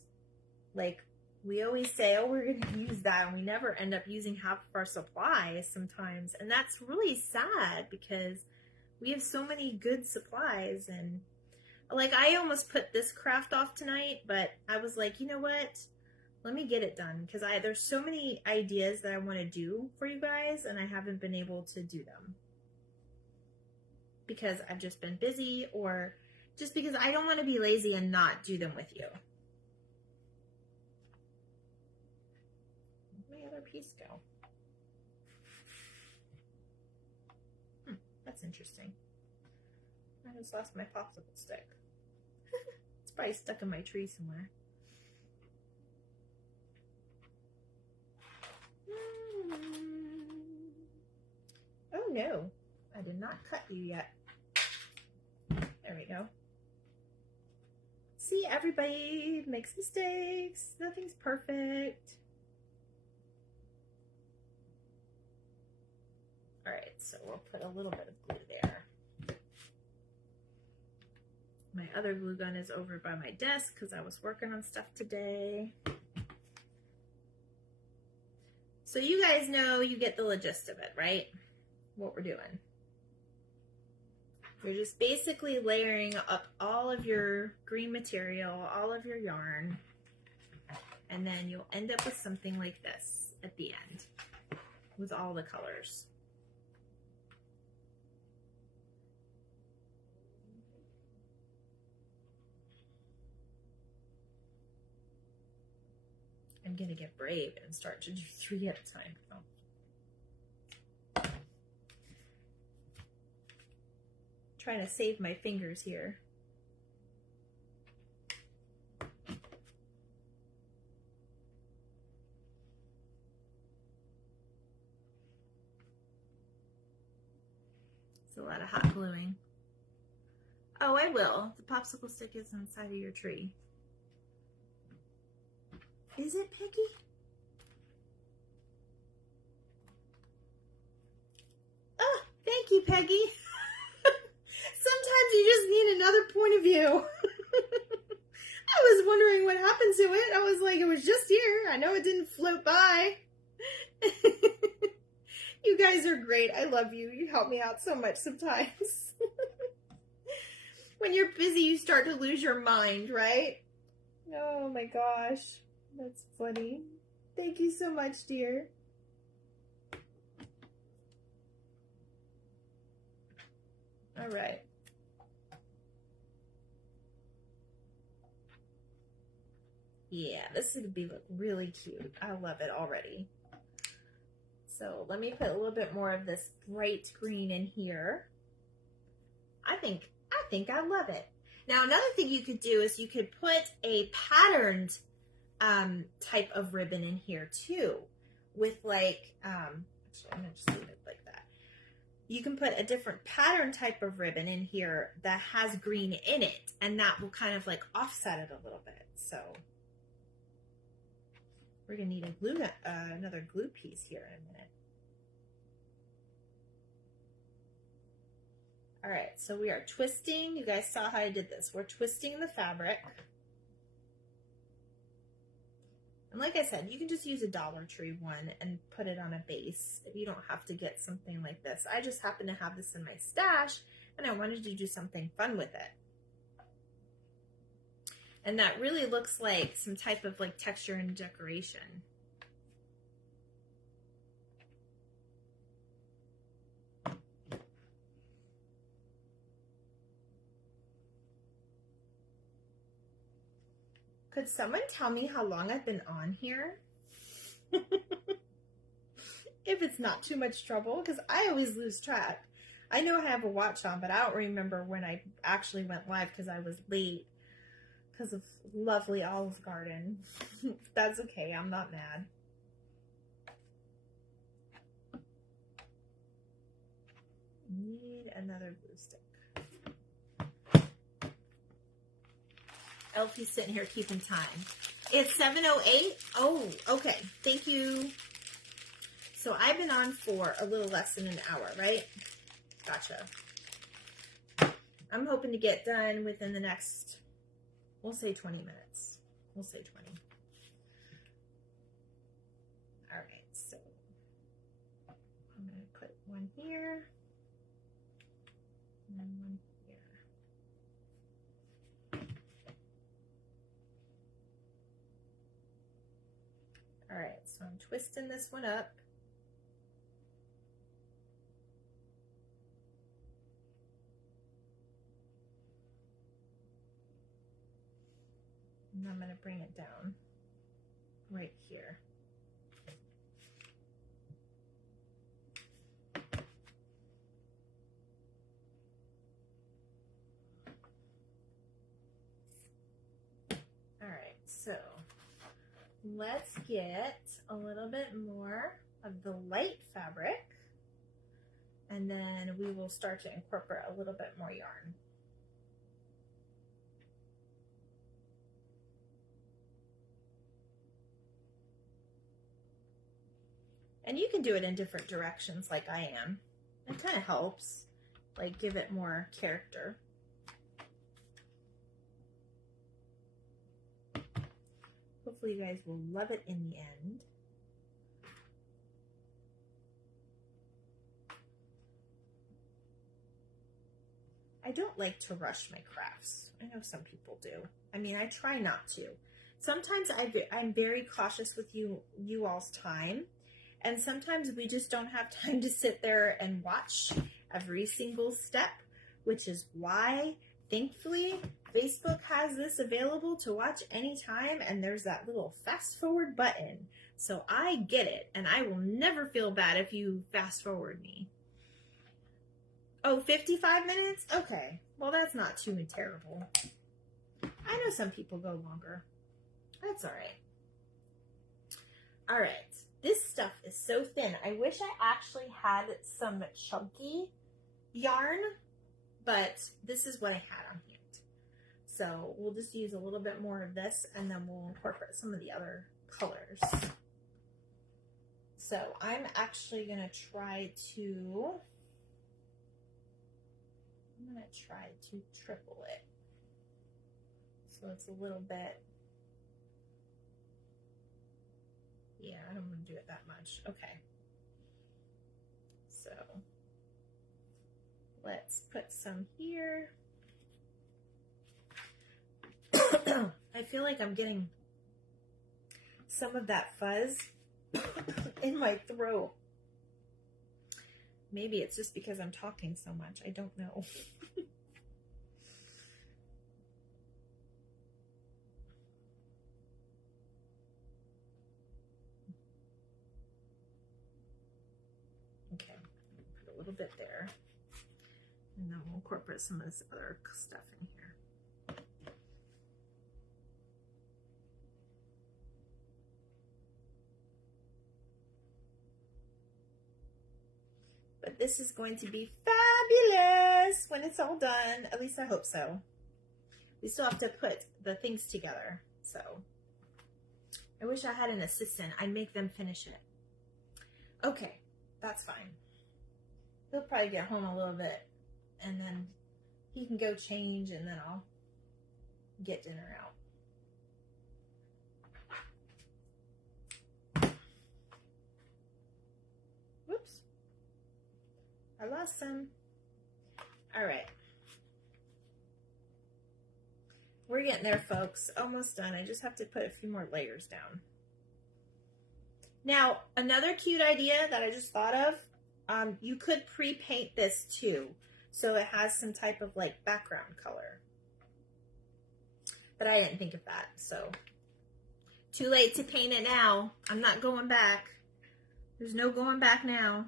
like we always say, oh, we're going to use that. And we never end up using half of our supplies sometimes. And that's really sad because we have so many good supplies. And like, I almost put this craft off tonight, but I was like, you know what? Let me get it done because there's so many ideas that I want to do for you guys and I haven't been able to do them because I've just been busy or just because I don't want to be lazy and not do them with you. Where'd my other piece go? That's interesting. I just lost my popsicle stick. It's probably stuck in my tree somewhere. Oh no, I did not cut you yet. There we go. See, everybody makes mistakes. Nothing's perfect. All right, so we'll put a little bit of glue there. My other glue gun is over by my desk because I was working on stuff today. So you guys know, you get the gist of it, right? What we're doing. You're just basically layering up all of your green material, all of your yarn, and then you'll end up with something like this at the end with all the colors. I'm gonna get brave and start to do 3 at a time. Oh. Trying to save my fingers here. It's a lot of hot gluing. Oh, I will. The popsicle stick is inside of your tree. Is it, Peggy? Oh, thank you, Peggy. Sometimes you just need another point of view. I was wondering what happened to it. I was like, it was just here. I know it didn't float by. You guys are great. I love you. You help me out so much sometimes. When you're busy, you start to lose your mind, right? Oh my gosh. That's funny. Thank you so much, dear. All right. Yeah, this is gonna look really cute. I love it already. So let me put a little bit more of this bright green in here. I think I love it. Now another thing you could do is you could put a patterned type of ribbon in here too, with like actually I'm gonna just leave it like that. You can put a different pattern type of ribbon in here that has green in it, and that will kind of like offset it a little bit. So we're gonna need another glue piece here in a minute. All right, so we are twisting. You guys saw how I did this. We're twisting the fabric. And like I said, you can just use a Dollar Tree one and put it on a base if you don't have to get something like this. I just happen to have this in my stash and I wanted to do something fun with it. And that really looks like some type of like texture and decoration. Could someone tell me how long I've been on here? If it's not too much trouble, because I always lose track. I know I have a watch on, but I don't remember when I actually went live because I was late because of lovely Olive Garden. That's okay, I'm not mad. Need another glue stick. Elfie's sitting here keeping time. It's 7:08. Oh, okay. Thank you. So I've been on for a little less than an hour, right? Gotcha. I'm hoping to get done within the next, we'll say 20 minutes. We'll say 20. All right, so I'm going to put one here and then one here. All right, so I'm twisting this one up. And I'm going to bring it down right here. All right, so let's get a little bit more of the light fabric, and then we will start to incorporate a little bit more yarn. And you can do it in different directions like I am. It kind of helps, like give it more character. Hopefully you guys will love it in the end. I don't like to rush my crafts. I know some people do. I mean, I try not to. Sometimes I'm very cautious with you all's time. And sometimes we just don't have time to sit there and watch every single step, which is why, thankfully, Facebook has this available to watch anytime, and there's that little fast forward button. So I get it, and I will never feel bad if you fast forward me. Oh, 55 minutes? Okay. Well, that's not too terrible. I know some people go longer. That's all right. All right. This stuff is so thin. I wish I actually had some chunky yarn, but this is what I had on hand. So we'll just use a little bit more of this, and then we'll incorporate some of the other colors. So I'm actually going to try to triple it. So it's a little bit. Yeah, I don't want to do it that much. Okay. So let's put some here. I feel like I'm getting some of that fuzz in my throat. Maybe it's just because I'm talking so much. I don't know. Okay, put a little bit there, and then we'll incorporate some of this other stuff in here. But this is going to be fabulous when it's all done. At least I hope so. We still have to put the things together, so I wish I had an assistant. I'd make them finish it. Okay. That's fine. He'll probably get home a little bit, and then he can go change, and then I'll get dinner out. Whoops. I lost some. All right. We're getting there, folks. Almost done. I just have to put a few more layers down. Now, another cute idea that I just thought of, you could pre-paint this too, so it has some type of like background color. But I didn't think of that, so too late to paint it now. I'm not going back. There's no going back now.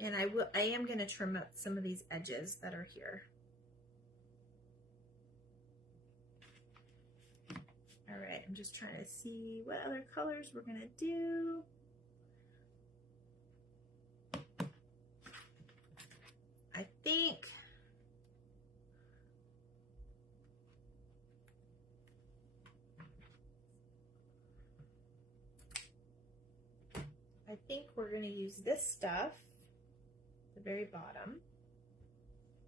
And I am going to trim up some of these edges that are here. All right, I'm just trying to see what other colors we're going to do. I think we're going to use this stuff, the very bottom,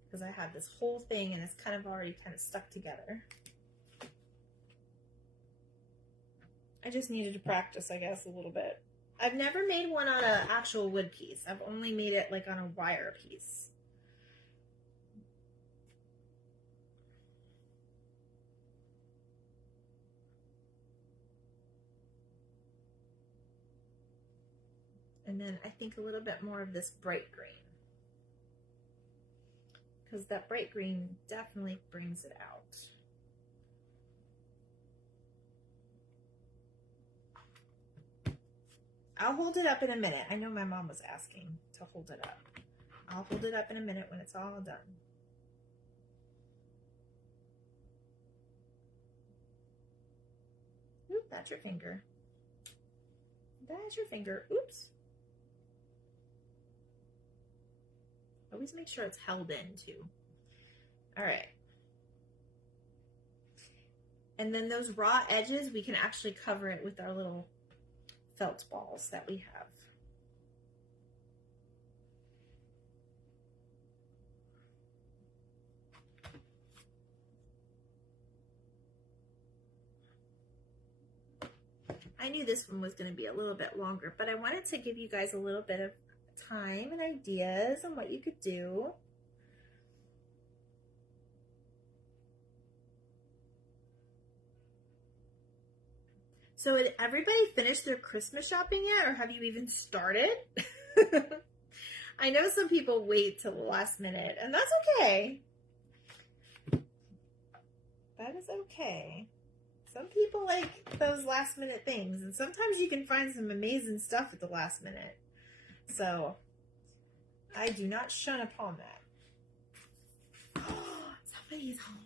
because I have this whole thing and it's kind of already kind of stuck together. I just needed to practice, I guess, a little bit. I've never made one on an actual wood piece. I've only made it like on a wire piece. And then I think a little bit more of this bright green, because that bright green definitely brings it out. I'll hold it up in a minute. I know my mom was asking to hold it up. I'll hold it up in a minute when it's all done. Oop, that's your finger. That's your finger. Oops. Always make sure it's held in too. All right. And then those raw edges, we can actually cover it with our little felt balls that we have. I knew this one was going to be a little bit longer, but I wanted to give you guys a little bit of time and ideas on what you could do. So did everybody finish their Christmas shopping yet, or have you even started? I know some people wait till the last minute, and that's okay. That is okay. Some people like those last minute things, and sometimes you can find some amazing stuff at the last minute. So I do not shun upon that. Somebody's home.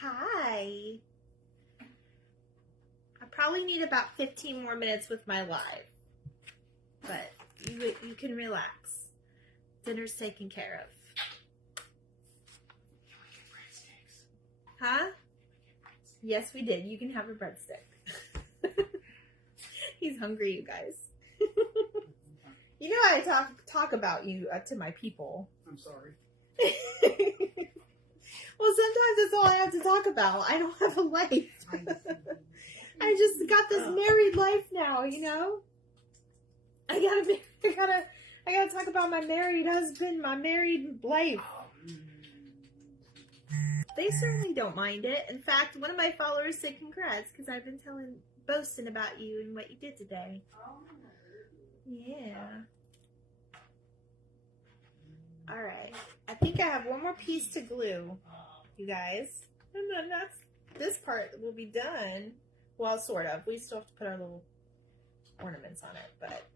Hi. I probably need about 15 more minutes with my live, but you can relax. Dinner's taken care of. Huh? Yes, we did. You can have a breadstick. He's hungry, you guys. You know I talk about you to my people. I'm sorry. Well, sometimes that's all I have to talk about. I don't have a life. I just got this married life now, you know. I gotta talk about my married husband, my married life. They certainly don't mind it. In fact, one of my followers said congrats because I've been boasting about you and what you did today. Yeah. All right. I think I have one more piece to glue, you guys. And then this part will be done. Well, sort of. We still have to put our little ornaments on it, but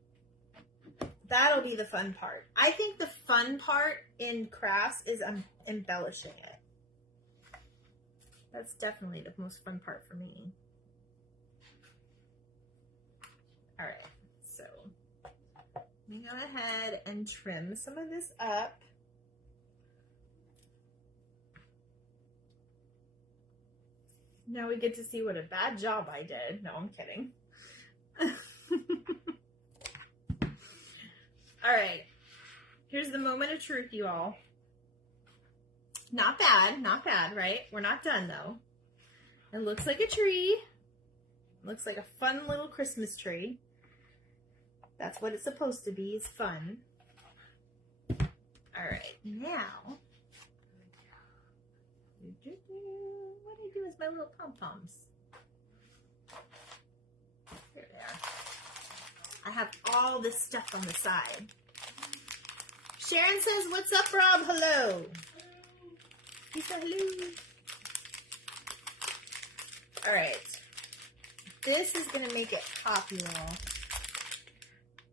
that'll be the fun part. I think the fun part in crafts is embellishing it. That's definitely the most fun part for me. All right, so let me go ahead and trim some of this up. Now we get to see what a bad job I did. No, I'm kidding. All right, here's the moment of truth, you all. Not bad, right? We're not done though. It looks like a tree. Looks like a fun little Christmas tree. That's what it's supposed to be, is fun. All right, now, what I do is my little pom-poms. Here they are. I have all this stuff on the side. Sharon says, what's up, Rob? Hello. He said hello. All right. This is going to make it pop, you all.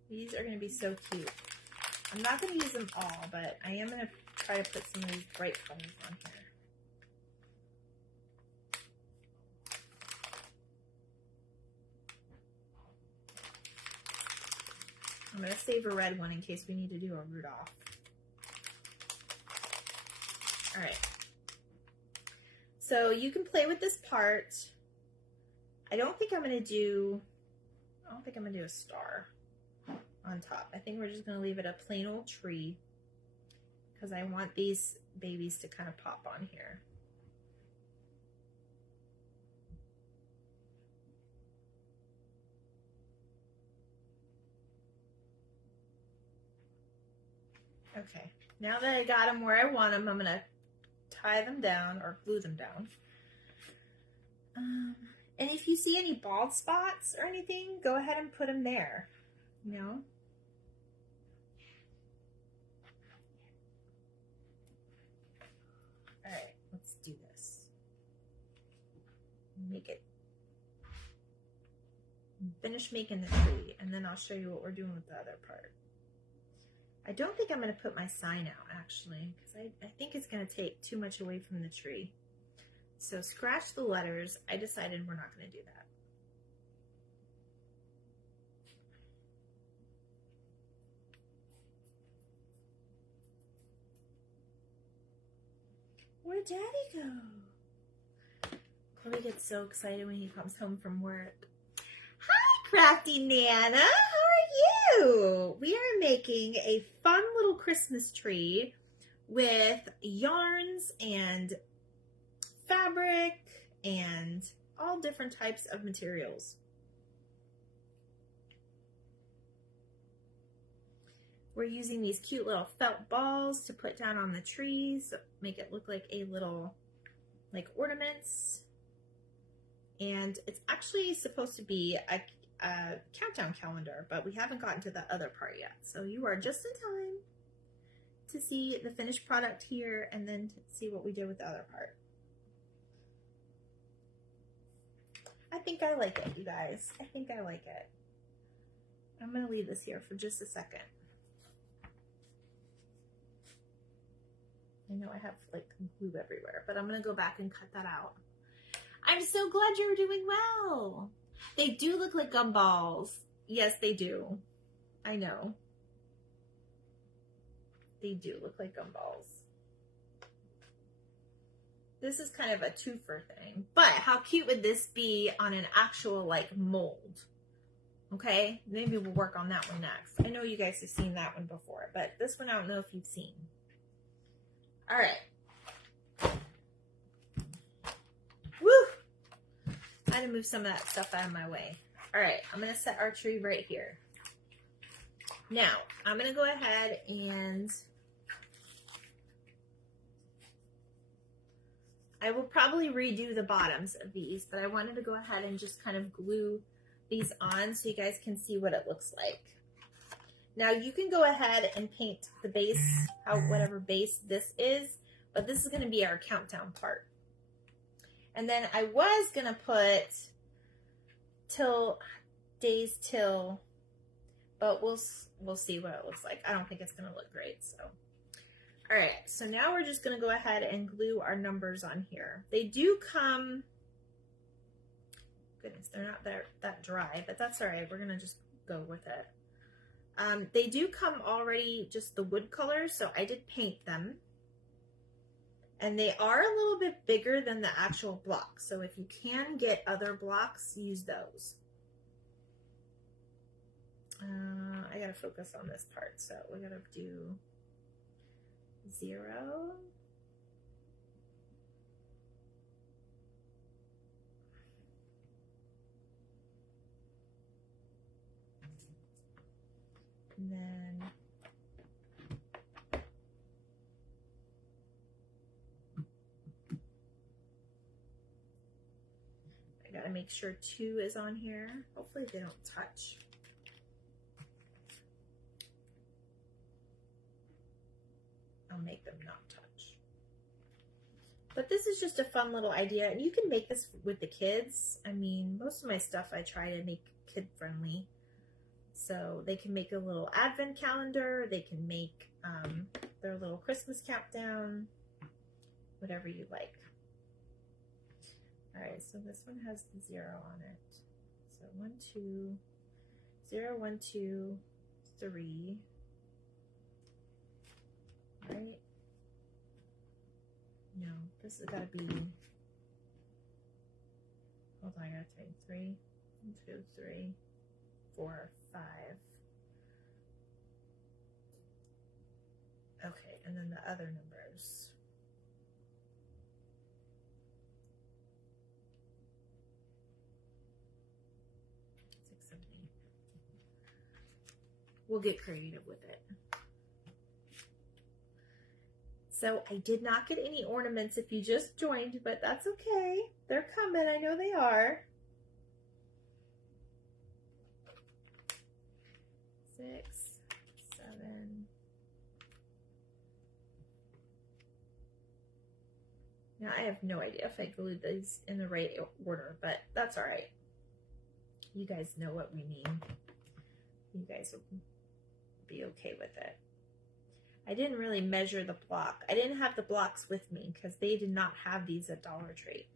These are going to be so cute. I'm not going to use them all, but I am going to try to put some of these bright colors on here. I'm going to save a red one in case we need to do a Rudolph. All right. So you can play with this part I don't think I'm going to do a star on top. I think we're just going to leave it a plain old tree because I want these babies to kind of pop on here. Okay, now that I got them where I want them, I'm going to tie them down or glue them down. And if you see any bald spots or anything, go ahead and put them there, you know. All right, let's do this. Finish making the tree, and then I'll show you what we're doing with the other part. I don't think I'm going to put my sign out, actually, because I think it's going to take too much away from the tree. So scratch the letters. I decided we're not going to do that. Where'd Daddy go? Chloe gets so excited when he comes home from work. Hi, Crafty Nana. How are you? We are making a fun little Christmas tree with yarns and fabric and all different types of materials. We're using these cute little felt balls to put down on the trees, make it look like a little, like ornaments. And it's actually supposed to be a countdown calendar, but we haven't gotten to the other part yet. So you are just in time to see the finished product here and then see what we did with the other part. I think I like it, you guys. I think I like it. I'm going to leave this here for just a second. I know I have like glue everywhere, but I'm going to go back and cut that out. I'm so glad you're doing well. They do look like gumballs. Yes, they do. I know. They do look like gumballs. This is kind of a twofer thing, but how cute would this be on an actual like mold? Okay, maybe we'll work on that one next. I know you guys have seen that one before, but this one I don't know if you've seen. All right. Woo! I had to move some of that stuff out of my way. All right, I'm gonna set our tree right here. Now, I'm gonna go ahead and I will probably redo the bottoms of these, but I wanted to go ahead and just kind of glue these on so you guys can see what it looks like. Now you can go ahead and paint the base, whatever base this is, but this is going to be our countdown part. And then I was going to put days till, but we'll see what it looks like. I don't think it's going to look great, so. All right, so now we're just going to go ahead and glue our numbers on here. They do come, goodness, they're not that dry, but that's all right. We're going to just go with it. They do come already just the wood colors, so I did paint them. And they are a little bit bigger than the actual block, so if you can get other blocks, use those. I got to focus on this part, so we're going to do 0. And then I gotta make sure 2 is on here. Hopefully they don't touch. I'll make them not touch. But this is just a fun little idea, and you can make this with the kids. I mean, most of my stuff I try to make kid friendly. So they can make a little advent calendar, they can make their little Christmas countdown, whatever you like. All right, so this one has the 0 on it. So 1, 2, 0, 1, 2, 3. Right? No, this has got to be, hold on, I gotta take 3, 1, 2, 3, 4, 5. Okay, and then the other numbers. We'll get creative with it. So I did not get any ornaments if you just joined, but that's okay. They're coming, I know they are. 6, 7. Now I have no idea if I glued these in the right order, but that's all right. You guys know what we mean. You guys will be okay with it. I didn't really measure the block. I didn't have the blocks with me because they did not have these at Dollar Tree.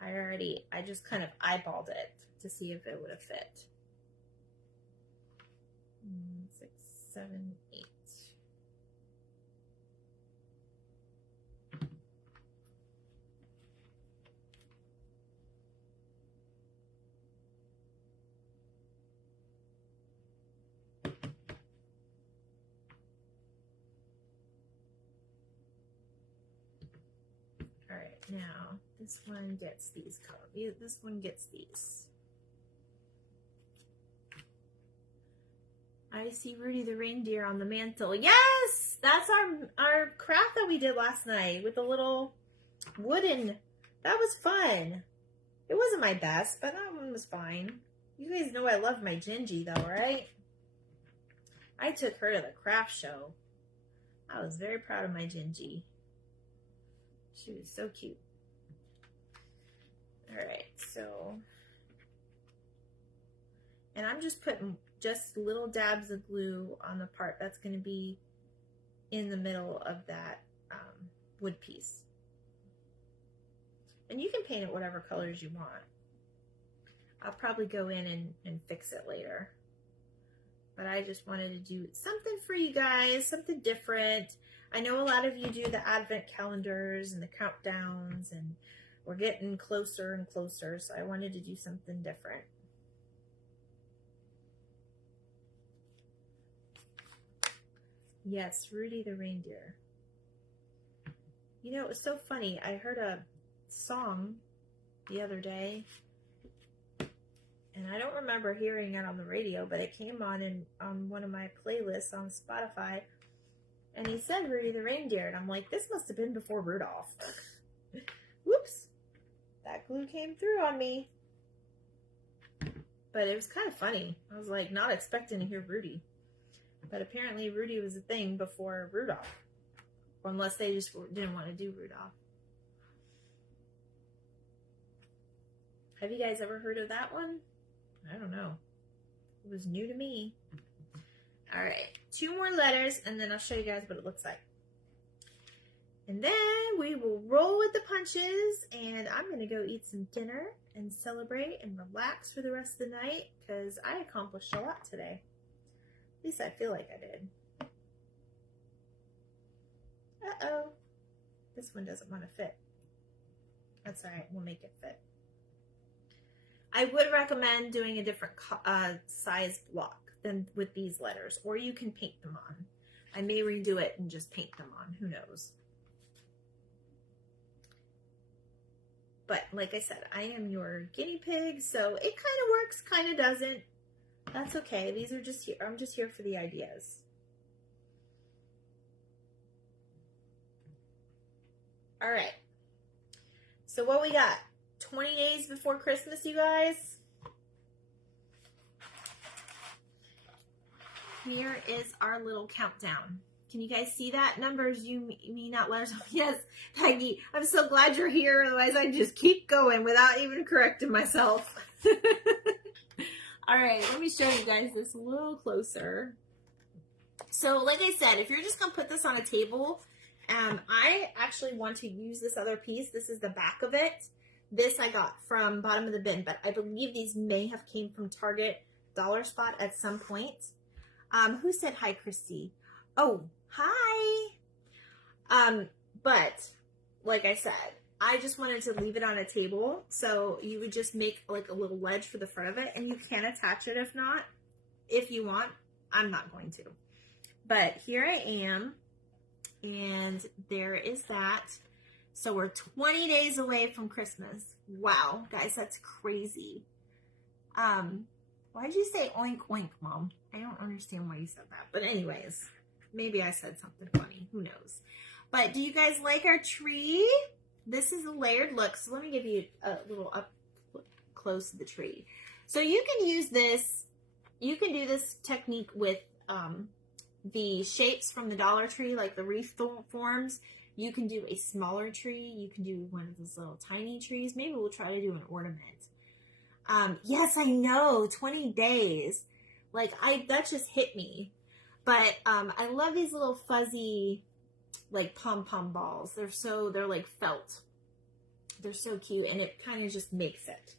I just kind of eyeballed it to see if it would have fit. 6, 7, 8. All right, now this one gets these colors. This one gets these. I see Rudy the reindeer on the mantle. Yes, that's our craft that we did last night with the little wooden. That was fun. It wasn't my best, but that one was fine. You guys know I love my Gingy though, right? I took her to the craft show. I was very proud of my Gingy. She was so cute. All right, so, and I'm just putting just little dabs of glue on the part that's going to be in the middle of that wood piece. And you can paint it whatever colors you want. I'll probably go in and fix it later. But I just wanted to do something for you guys, something different. I know a lot of you do the advent calendars and the countdowns, and we're getting closer and closer, so I wanted to do something different. Yes, Rudy the reindeer. You know, it was so funny. I heard a song the other day, and I don't remember hearing it on the radio, but it came on one of my playlists on Spotify, and he said Rudy the reindeer, and I'm like, this must have been before Rudolph. Whoops. That glue came through on me. But it was kind of funny. I was like not expecting to hear Rudy. But apparently Rudy was a thing before Rudolph. Unless they just didn't want to do Rudolph. Have you guys ever heard of that one? I don't know. It was new to me. All right, 2 more letters, and then I'll show you guys what it looks like. And then we will roll with the punches, and I'm going to go eat some dinner and celebrate and relax for the rest of the night because I accomplished a lot today. At least I feel like I did. Uh-oh. This one doesn't want to fit. That's all right. We'll make it fit. I would recommend doing a different size block than with these letters, or you can paint them on. I may redo it and just paint them on. Who knows? But like I said, I am your guinea pig, so it kind of works, kind of doesn't. That's okay. These are just here. I'm just here for the ideas. All right. So what we got? 20 days before Christmas, you guys. Here is our little countdown. Can you guys see that? Numbers, you mean not letters? Yes, Peggy, I'm so glad you're here. Otherwise, I'd just keep going without even correcting myself. All right, let me show you guys this a little closer. So, like I said, if you're just going to put this on a table, I actually want to use this other piece. This is the back of it. This I got from Bottom of the Bin, but I believe these may have came from Target Dollar Spot at some point. Who said hi, Christy? Oh, hi. But like I said, I just wanted to leave it on a table. So you would just make like a little ledge for the front of it, and you can attach it if you want. I'm not going to. But here I am, and there is that. So we're 20 days away from Christmas. Wow, guys, that's crazy. Why did you say oink oink, Mom? I don't understand why you said that. But anyways, maybe I said something funny. Who knows? But do you guys like our tree? This is a layered look. So let me give you a little up close to the tree. So you can use this. You can do this technique with the shapes from the Dollar Tree, like the wreath forms. You can do a smaller tree. You can do one of those little tiny trees. Maybe we'll try to do an ornament. Yes, I know, 20 days. Like, that just hit me. But I love these little fuzzy, like, pom-pom balls. They're like felt. They're so cute, and it kind of just makes it.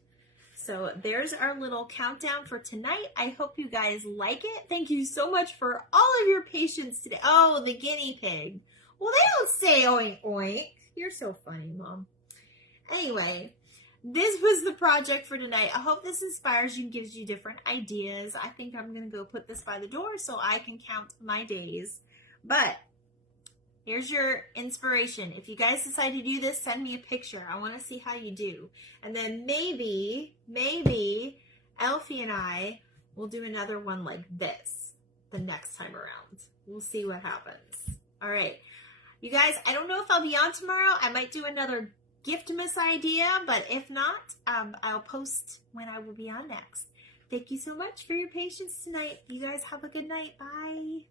So there's our little countdown for tonight. I hope you guys like it. Thank you so much for all of your patience today. Oh, the guinea pig. Well, they don't say oink oink. You're so funny, Mom. Anyway, this was the project for tonight. I hope this inspires you and gives you different ideas. I think I'm going to go put this by the door so I can count my days. But here's your inspiration. If you guys decide to do this, send me a picture. I want to see how you do. And then maybe Elfie and I will do another one like this the next time around. We'll see what happens. All right. You guys, I don't know if I'll be on tomorrow. I might do another Giftmas idea, but if not, I'll post when I will be on next. Thank you so much for your patience tonight. You guys have a good night. Bye.